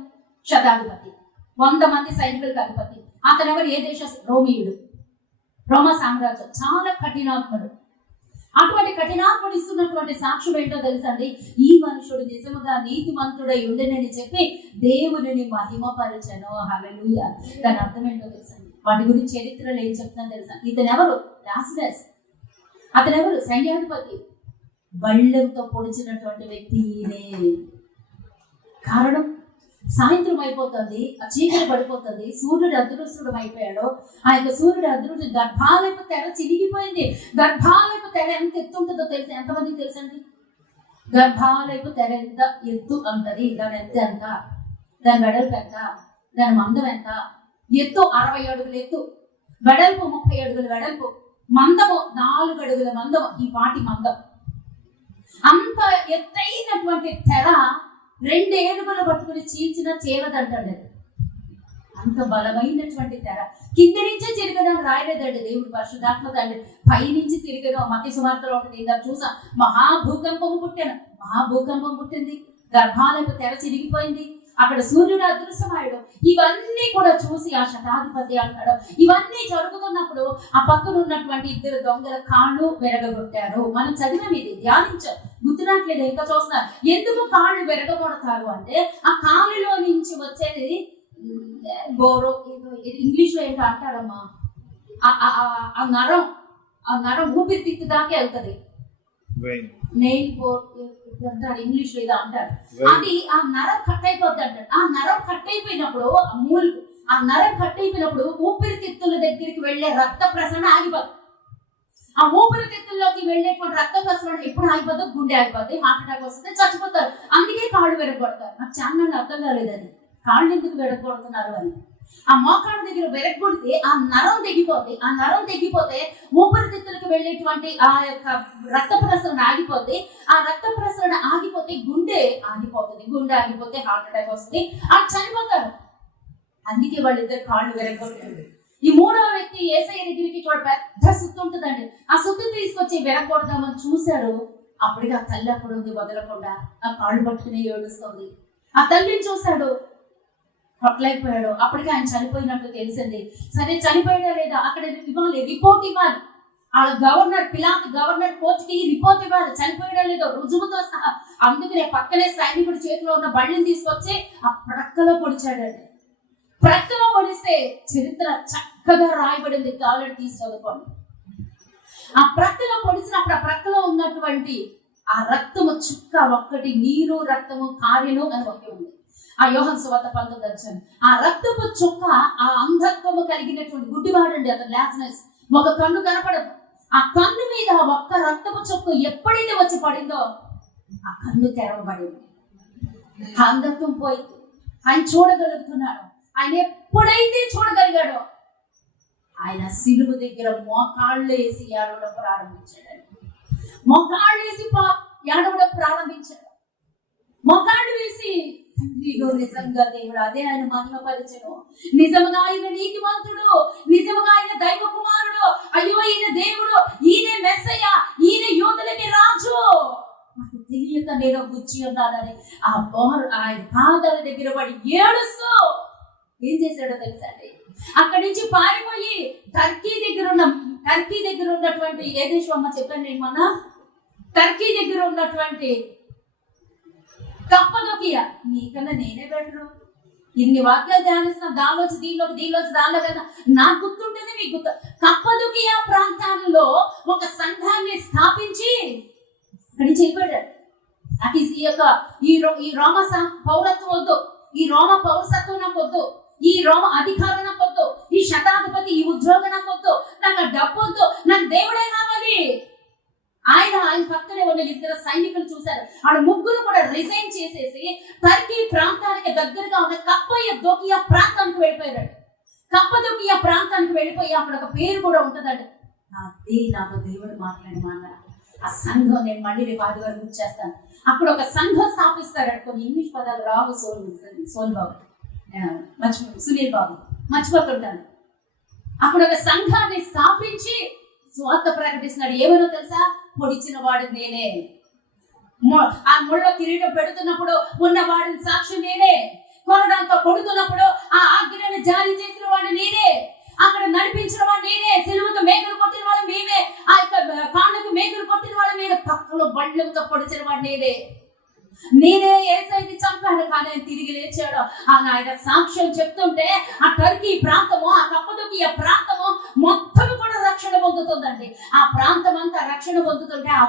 శతాధిపతి, 100 మంది సైనికులకు అధిపతి. అతను ఎవరు? ఏ దేశ? రోమియుడు, రోమా సామ్రాజ్యం. చాలా కఠినాత్ముడు. అటువంటి కఠినాత్ముడు ఇస్తున్నటువంటి సాక్ష్యం ఏంటో తెలుసండి? ఈ మనుషుడు నిజముగా నీతిమంతుడై ఉండెనని చెప్పి దేవునిని మహిమపరచెను. హల్లెలూయా. దాని అర్థం ఏంటో తెలుసండి? వాటి గురించి చరిత్రలో ఏం చెప్తున్నా తెలుసా? ఇతను ఎవరు? లాజరస్. అతను ఎవరు? సైన్యాధిపతి. బళ్ళెంతో పొడిచినటువంటి వ్యక్తి ఈయనే. కారణం, సాయంత్రం అయిపోతుంది, ఆ చీకటి పడిపోతుంది, సూర్యుడు అదృశ్యుడు అయిపోయాడు. ఆ యొక్క సూర్యుడు అదృశ్యం, గర్భాలయపు తెర చిరిగిపోయింది. గర్భాలయపు తెర ఎంత ఎత్తు ఉంటుందో తెలుసు? ఎంతమందికి తెలుసండి? గర్భాలయపు తెర ఎంత ఎత్తు అంటది? దాని ఎత్తు ఎంత? దాని వెడల్పు ఎంత? దాని మందం ఎంత? ఎత్తు 60 అడుగుల ఎత్తు, వెడల్పు 30 అడుగుల వెడల్పు, మందము 4 అడుగుల మందం. ఈ పాటి మందం. అంత ఎత్తైనటువంటి తెర 2 ఏనుగులు పట్టుకుని చీల్చిన చేరదంటాడు. అది అంత బలమైనటువంటి తెర. కింది నుంచి తిరగడం రాయలేదండి దేవుడు, పరిశుద్ధాత్మ తండ్రి. పై నుంచి తిరగడం మత్తి సువార్తలో ఉంటుంది. ఇందాక చూసా, మహాభూకంపం పుట్టింది. గర్భాలకు తెర చిరిగిపోయింది. అక్కడ సూర్యుడు అదృశ్యమాయడం. ఇవన్నీ కూడా చూసి ఆ శతాధిపతి అంటాడు. ఇవన్నీ జరుగుతున్నప్పుడు ఆ పక్కన ఉన్నటువంటి 2 దొంగల కాళ్ళు విరగొట్టారు. మనం చదివాం, ఇది ధ్యానించాం, గుర్తునట్లేదు. ఇంకా చూస్తున్నారు. ఎందుకు కాళ్ళు విరగొడతారు అంటే, ఆ కాళ్ళలో నుంచి వచ్చేది బోరో, ఇంగ్లీష్ లో ఏంటో అంటారమ్మా, ఆ నరం ఊపిరితిత్తు దాకా వెళ్తుంది. నెయిల్ బోర్ అంటారు, ఇంగ్లీష్ లో ఏదో అంటారు. అది ఆ నరం కట్ అయిపోద్ది అంటారు. ఆ నరం కట్ అయిపోయినప్పుడు, ఆ నరం కట్ అయిపోయినప్పుడు ఊపిరితిత్తుల దగ్గరికి వెళ్లే రక్త ప్రసరణ ఆగిపోతుంది. ఆ ఊపిరితిత్తుల్లోకి వెళ్ళేటువంటి రక్త ప్రసరణ ఎప్పుడు ఆగిపోతే గుండె ఆగిపోతే హార్ట్ అటాక్ వస్తే చచ్చిపోతారు. అందుకే కాళ్ళు విరగొడతారు. నాకు చాలా అర్థం కాలేదు అది, కాళ్ళు ఎందుకు విరగొడుతున్నారు అని. ఆ మోకాళ్ళ దగ్గర విరగొడితే ఆ నరం తెగిపోతే, ఆ నరం తెగిపోతే ఊపిరితిత్తులకు వెళ్ళేటువంటి ఆ యొక్క రక్త ప్రసరణ ఆగిపోతే, ఆ రక్త ప్రసరణ ఆగిపోతే గుండె ఆగిపోతుంది. గుండె ఆగిపోతే హార్ట్ అటాక్ వస్తుంది, ఆ చనిపోతారు. అందుకే వాళ్ళిద్దరు కాళ్ళు విరగొట్టారు. ఈ మూడవ వ్యక్తి యేసయ్య దగ్గరికి కూడా పెద్ద సుత్తు ఉంటుందండి. ఆ సుత్తు తీసుకొచ్చి విరగొడదామని చూశాడు. అప్పటికి ఆ తల్లి అప్పుడు ఉంది, వదలకుండా ఆ కాళ్ళు పట్టుకుని ఏడుస్తుంది. ఆ తల్లిని చూశాడు, కొట్టలేకపోయాడు. అప్పటికి ఆయన చనిపోయినట్టు తెలిసింది. సరే చనిపోయాడా లేదా అక్కడ ఇవ్వాలి, రిపోర్ట్ ఇవ్వాలి. ఆ గవర్నర్ పిలాతు గవర్నర్ కోర్టుకి రిపోర్ట్ ఇవ్వాలి, చనిపోయాడా లేదో రుజువుతో సహా. అందుకనే పక్కనే సైనికుడి చేతిలో ఉన్న బళ్ళని తీసుకొచ్చి ఆ ప్రక్కలో పొడిచాడండి. ప్రక్కలో పొడిస్తే చరిత్ర చక్కగా రాయబడింది, కావాలని తీసి చదువుకోండి. ఆ ప్రక్కలో పొడిచినప్పుడు ఆ ప్రక్కలో ఉన్నటువంటి ఆ రక్తము చుక్క ఒక్కటి నీరు రక్తము కార్యను అని ఒకే ఉంది. ఆ యోహాను సువార్త 19వ అధ్యాయం. ఆ రక్తపు చుక్క ఆ అంధత్వము కలిగినటువంటి గుడ్డివాడండి అతను, లాజరస్. ఒక కన్ను కనపడదు. ఆ కన్ను మీద ఒక్క రక్తపు చుక్క ఎప్పుడైతే వచ్చి పడిందో ఆ కన్ను తెరవబడింది. ఆ అంధత్వం పోయింది. ఆయన చూడగలుగుతున్నాడు. ఆయన ఎప్పుడైతే చూడగలిగాడో ఆయన సిలువ దగ్గర మోకాళ్ళు వేసి ఏడవడం ప్రారంభించాడు. మోకాళ్ళు వేసి ఏడవడం ప్రారంభించాడు. మోకాళ్ళు వేసి నిజంగా దేవుడు అదే ఆయన మహిమపరచెను. నిజంగా ఆయన నీతిమంతుడు, నిజంగా ఆయన దైవ కుమారుడు, అయ్యో ఈయన దేవుడు, ఈయన మెస్సయ్య, ఈయన యూదులకి రాజు, నాకు తెలియక నేను గుచ్చి ఉన్నానని ఆయన పాదాల దగ్గర పడి ఏడుస్తూ ఏం చేశాడో తెలుసా అండి? అక్కడి నుంచి పారిపోయి టర్కీ దగ్గర ఉన్నటువంటి ఏ దేశం అమ్మ చెప్పండి, మన టర్కీ దగ్గర ఉన్నటువంటి కప్పదొకియా. నీకన్నా నేనే బెటరు. ఇన్ని వాక్యాలు ధ్యానిస్తున్నా, దానిలోంచి దీనిలోంచి దానిలో కదా నాకు గుర్తుంటుంది, మీకు గుర్తు. కప్పదొకియా ప్రాంతాల్లో ఒక సంఘాన్ని స్థాపించి అక్కడి నుంచి వెళ్ళిపోయాడు. నాకు ఈ రోమ పౌరత్వం వద్దు, ఈ రోమ పౌరసత్వం నాకు వద్దు, ఈ రోమ అధికారం నాకు వద్దు, ఈ శతాధిపతి ఈ ఉద్యోగం నాకు వద్దు, నాకు డబ్బు వద్దు, నాకు దేవుడే కావాలి. ఆయన పక్కనే ఉన్న ఇద్దరు సైనికులు చూశారు. వాళ్ళ ముగ్గురు కూడా రిజైన్ చేసేసి టర్కీ ప్రాంతానికి దగ్గరగా ఉన్న కప్పదొకియా ప్రాంతానికి వెళ్ళిపోయాడు. కప్పదొకియా ప్రాంతానికి వెళ్ళిపోయి అక్కడ ఒక పేరు కూడా ఉంటుందండి. అదే నాతో దేవుడు మాట్లాడి మాట. ఆ సంఘం నేను మళ్ళీ రేపు ఆదివారం గుర్తు చేస్తాను. అక్కడ ఒక సంఘం స్థాపిస్తాడు. కొన్ని ఇంగ్లీష్ పదాలు రావు, సునీల్ బాబు మర్చిపోతుంటాను. అక్కడ ఒక సంఘాన్ని స్థాపించి స్వార్థ ప్రకటిస్తున్నాడు. ఏమనో తెలుసా? పొడిచిన వాడు నేనే, ఆ ముళ్ళ కిరీటం పెడుతున్నప్పుడు ఉన్నవాడిని సాక్షి నేనే, కొరడంతో కొడుతున్నప్పుడు ఆ ఆజ్ఞను జారీ చేసిన వాడు నేనే, అక్కడ నడిపించిన వాడు నేనే, సిలువకు మేకులు కొట్టిన వాడు మేమే, ఆ యొక్క కాళ్ళకు మేకులు కొట్టిన వాడు నేనే, పక్కలో బండ్లతో పొడిచిన వాడు నేనే యేసయ్యని చంపాను కానీ ఆయన తిరిగి లేచాడు అని ఆయన సాక్ష్యం చెప్తుంటే ఆ టర్కీ ప్రాంతము, ఆ కప్పదొకియా ప్రాంతము మొత్తం కూడా రక్షణ పొందుతుందండి. ఆ ప్రాంతం అంతా రక్షణ పొందుతుంటే ఆ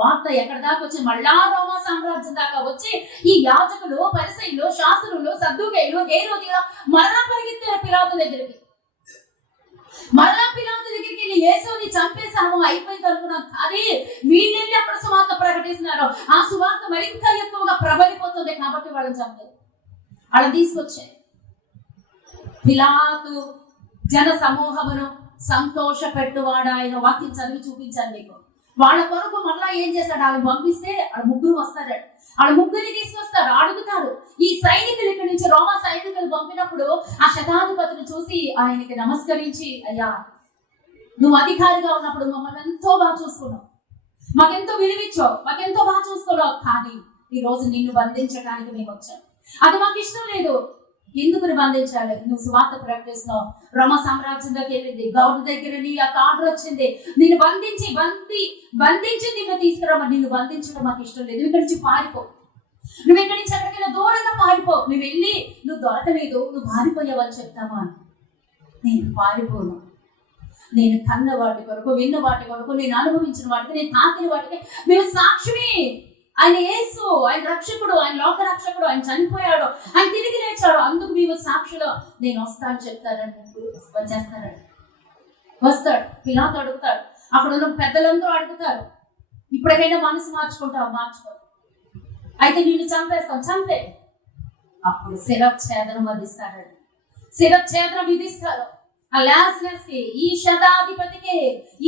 వార్త ఎక్కడి దాకా వచ్చి మళ్ళా రోమా సామ్రాజ్యం దాకా వచ్చి ఈ యాజకులు, పరిసయ్యులు, శాస్త్రులు, సద్దూకయ్యులు, హేరోదీయులు మరలా పరిగెత్తారు పిలాతు దగ్గరికి. వెళ్ళి యేసుని చంపేశాము అయిపోయింది అనుకున్నాం. కానీ వీళ్ళెళ్ళి అక్కడ సువార్త ప్రకటిస్తున్నారు. ఆ సువార్త మరింత ఎక్కువగా ప్రబలిపోతుంది కాబట్టి వాళ్ళని చంపారు. వాళ్ళని తీసుకొచ్చాయి. పిలాతు జన సమూహమును సంతోష పెట్టువాడు ఆయన వాక్యం చదివి చూపించాను మీకు. వాళ్ళ కొరకు మళ్ళా ఏం చేశాడు? వాళ్ళు పంపిస్తే వాళ్ళ ముగ్గురు వస్తారు. వాళ్ళ ముగ్గురిని తీసుకొస్తారు, అడుగుతారు. ఈ సైనికులు ఇక్కడి నుంచి రోమా సైనికులు పంపినప్పుడు ఆ శతాధిపతిని చూసి ఆయనకి నమస్కరించి, అయ్యా నువ్వు అధికారిగా ఉన్నప్పుడు మమ్మల్ని ఎంతో బాగా చూసుకున్నావు, మాకెంతో విలువిచ్చావు, మాకెంతో బాగా చూసుకున్నావు. కానీ ఈ రోజు నిన్ను బంధించడానికి మేము వచ్చాం. అది మాకు ఇష్టం లేదు. ఎందుకు బంధించాలి? నువ్వు సువార్త ప్రకటిస్తున్నావు. రోమ సామ్రాజ్యంలోకి వెళ్ళింది, గవర్నర్ దగ్గర నీ యొక్క ఆర్డర్ వచ్చింది, నిన్ను బంధించి నిన్ను తీసుకురామని. నిన్ను బంధించడం మాకు ఇష్టం లేదు. ఇక్కడి నుంచి పారిపో. నువ్వు ఇక్కడి నుంచి ఎక్కడికైనా దూరంగా పారిపో. నువ్వు వెళ్ళి నువ్వు దొరకలేదు, నువ్వు పారిపోయావని చెప్తామా? నేను పారిపోను. నేను కన్న వాటి కొరకు, విన్న వాటి కొరకు, నేను అనుభవించిన వాటికి, నేను తాకిన వాటికి మేము సాక్షిని. ఆయన యేసు, ఆయన రక్షకుడు, ఆయన లోక రక్షకుడు. ఆయన చనిపోయాడు, ఆయన తిరిగి లేచాడు. అందుకు మేము సాక్షిలో నేను వస్తాను చెప్తానని చేస్తానండి. వస్తాడు, పిలాతు అడుగుతాడు, అక్కడ ఉన్న పెద్దలందరూ అడుగుతారు, ఇప్పటికైనా మనసు మార్చుకుంటావు? మార్చుకో, అయితే నిన్ను చంపేస్తాం, చంపే. అప్పుడు శిరఛేదనం విధిస్తాడండి, శిరఛేదనం విధిస్తారు. ఆ లాజరస్ కి, ఈ శతాధిపతికి,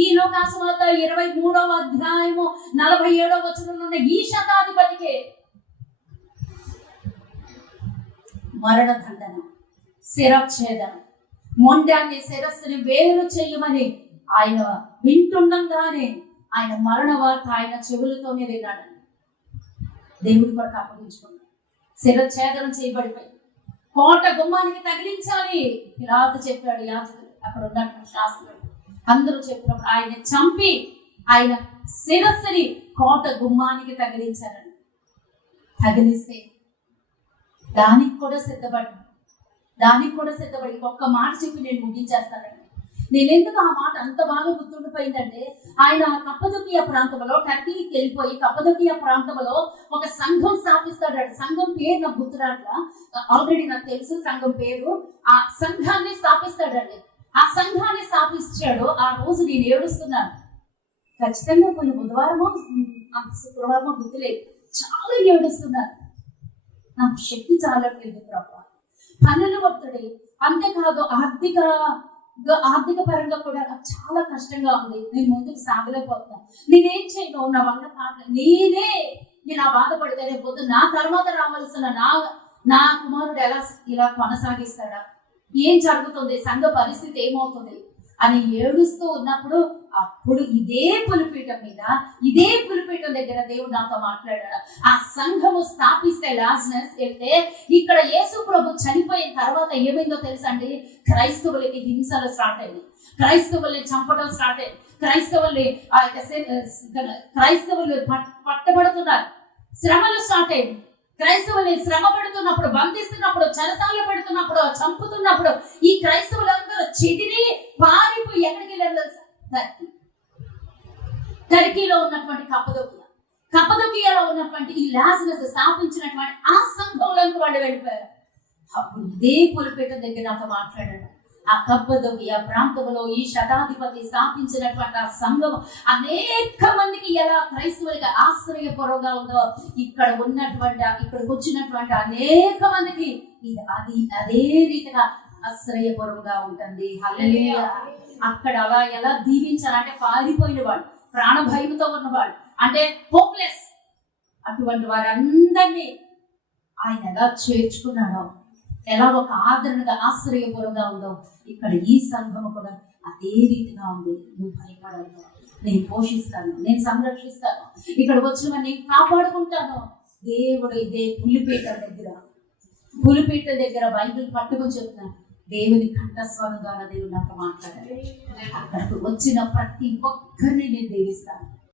ఈ లోకాసువార్త 23వ అధ్యాయము 47వ వచనంలో ఉన్న ఈ శతాధిపతికి మరణదండన, శిరఛేదనం, మొండాన్ని శిరస్సుని వేరు చేయమని ఆయన వింటుండగానే ఆయన మరణ వార్త ఆయన చెవులతోనే విన్నాడండి. దేవుడి కొరకు అప్పగించుకున్నాడు. శిరఛేదనం చేయబడిపోయింది. కోట గుమ్మానికి తగిలించాలి పిలాతు చెప్పాడు. యాజకుడు, అక్కడ ఉన్నటువంటి శాస్త్రులు అందరూ చెప్పినప్పుడు ఆయన చంపి ఆయన శిరస్సుని కోట గుమ్మానికి తగిలించారండి. తగిలిస్తే దానికి కూడా సిద్ధపడి ఒక్క మాట చెప్పి నేను ముగించేస్తానండి. నేను ఎందుకు ఆ మాట అంత బాగా గుర్తుండిపోయిందంటే, ఆయన కప్పదొకియా ప్రాంతంలో, టర్కీకి వెళ్ళిపోయి కప్పదొకియా ప్రాంతంలో ఒక సంఘం స్థాపిస్తాడు. సంఘం పేరు నాకు గుర్తురాట్లా, ఆల్రెడీ నాకు తెలుసు సంఘం పేరు. ఆ సంఘాన్ని స్థాపిస్తాడండి. ఆ సంఘాన్ని స్థాపించాడు. ఆ రోజు నేను ఏడుస్తున్నాను. ఖచ్చితంగా పోయిన బుధవారమో శుక్రవారమో గుర్తులేదు, చాలా ఏడుస్తున్నాను. నాకు శక్తి చాలట్లేదు ప్రభు, పనులు ఒత్తిడి, అంతేకాదు ఆర్థిక పరంగా కూడా నాకు చాలా కష్టంగా ఉంది. నేను ముందుకు సాగలేకపోతున్నాను. నేనేం చేయను, నా వల్ల కావట్లేదు. నేను ఆ బాధపడితే రేపు పొద్దు నా తర్వాత రావాల్సిన నా కుమారుడు ఇలా కొనసాగిస్తాడా, ఏం జరుగుతుంది, సంఘ పరిస్థితి ఏమవుతుంది అని ఏడుస్తూ ఉన్నప్పుడు, అప్పుడు ఇదే పులిపీఠం దగ్గర దేవుడు నాతో మాట్లాడాడు. ఆ సంఘము స్థాపిస్తే లాజరస్ వెళ్తే, ఇక్కడ యేసు ప్రభు చనిపోయిన తర్వాత ఏమైందో తెలుసండి, క్రైస్తవులకి హింసలు స్టార్ట్ అయింది, క్రైస్తవుల్ని చంపడం స్టార్ట్ అయింది, క్రైస్తవులు పట్టబడుతున్నారు, శ్రమలు స్టార్ట్ అయింది. క్రైస్తవుల్ని శ్రమ పెడుతున్నప్పుడు, బంధిస్తున్నప్పుడు, చెరసాలలో పెడుతున్నప్పుడు, చంపుతున్నప్పుడు ఈ క్రైస్తవులందరూ చెదిరి పారిపోయి ఎక్కడికి వెళ్ళారు తెలుసా? టర్కీలో ఉన్నటువంటి కప్పదొకియాలో ఉన్నటువంటి ఈ లాజరస్ స్థాపించినటువంటి ఆ సంఘంలోకి వాళ్ళు వెళ్ళిపోయారు. అప్పుడు ఇదే పులిపేట దగ్గర నాతో మాట్లాడాడు. ఆ కప్పదొకియా ప్రాంతంలో ఈ శతాధిపతి స్థాపించినటువంటి ఆ సంఘం అనేక మందికి ఎలా క్రైస్తవులకి ఆశ్రయపురంగా ఉందో, ఇక్కడికి వచ్చినటువంటి అనేక మందికి ఇది అదే రీతిగా ఆశ్రయపురంగా ఉంటుంది. హల్లెలూయా. అక్కడ అలా ఎలా దీవించాలంటే, పారిపోయిన వాడు, ప్రాణ భయంతో ఉన్నవాడు, అంటే హోప్లెస్, అటువంటి వారందరినీ ఆయన ఎలా చేర్చుకున్నాడో, ఎలా ఒక ఆదరణగా ఆశ్రయపురంగా ఉందో, ఇక్కడ ఈ సంఘం కూడా అదే రీతిగా ఉంది. నువ్వు భయపడదు, నేను పోషిస్తాను, నేను సంరక్షిస్తాను, ఇక్కడ వచ్చిన నేను కాపాడుకుంటాను. దేవుడు ఇదే పులిపీట దగ్గర బైబిల్ పట్టుకొని చెప్తున్నాను. దేవుని కంఠస్వరం ద్వారా దేవుడు నాతో మాట్లాడారు. అక్కడికి వచ్చిన ప్రతి ఒక్కరిని నేను దీవిస్తాను.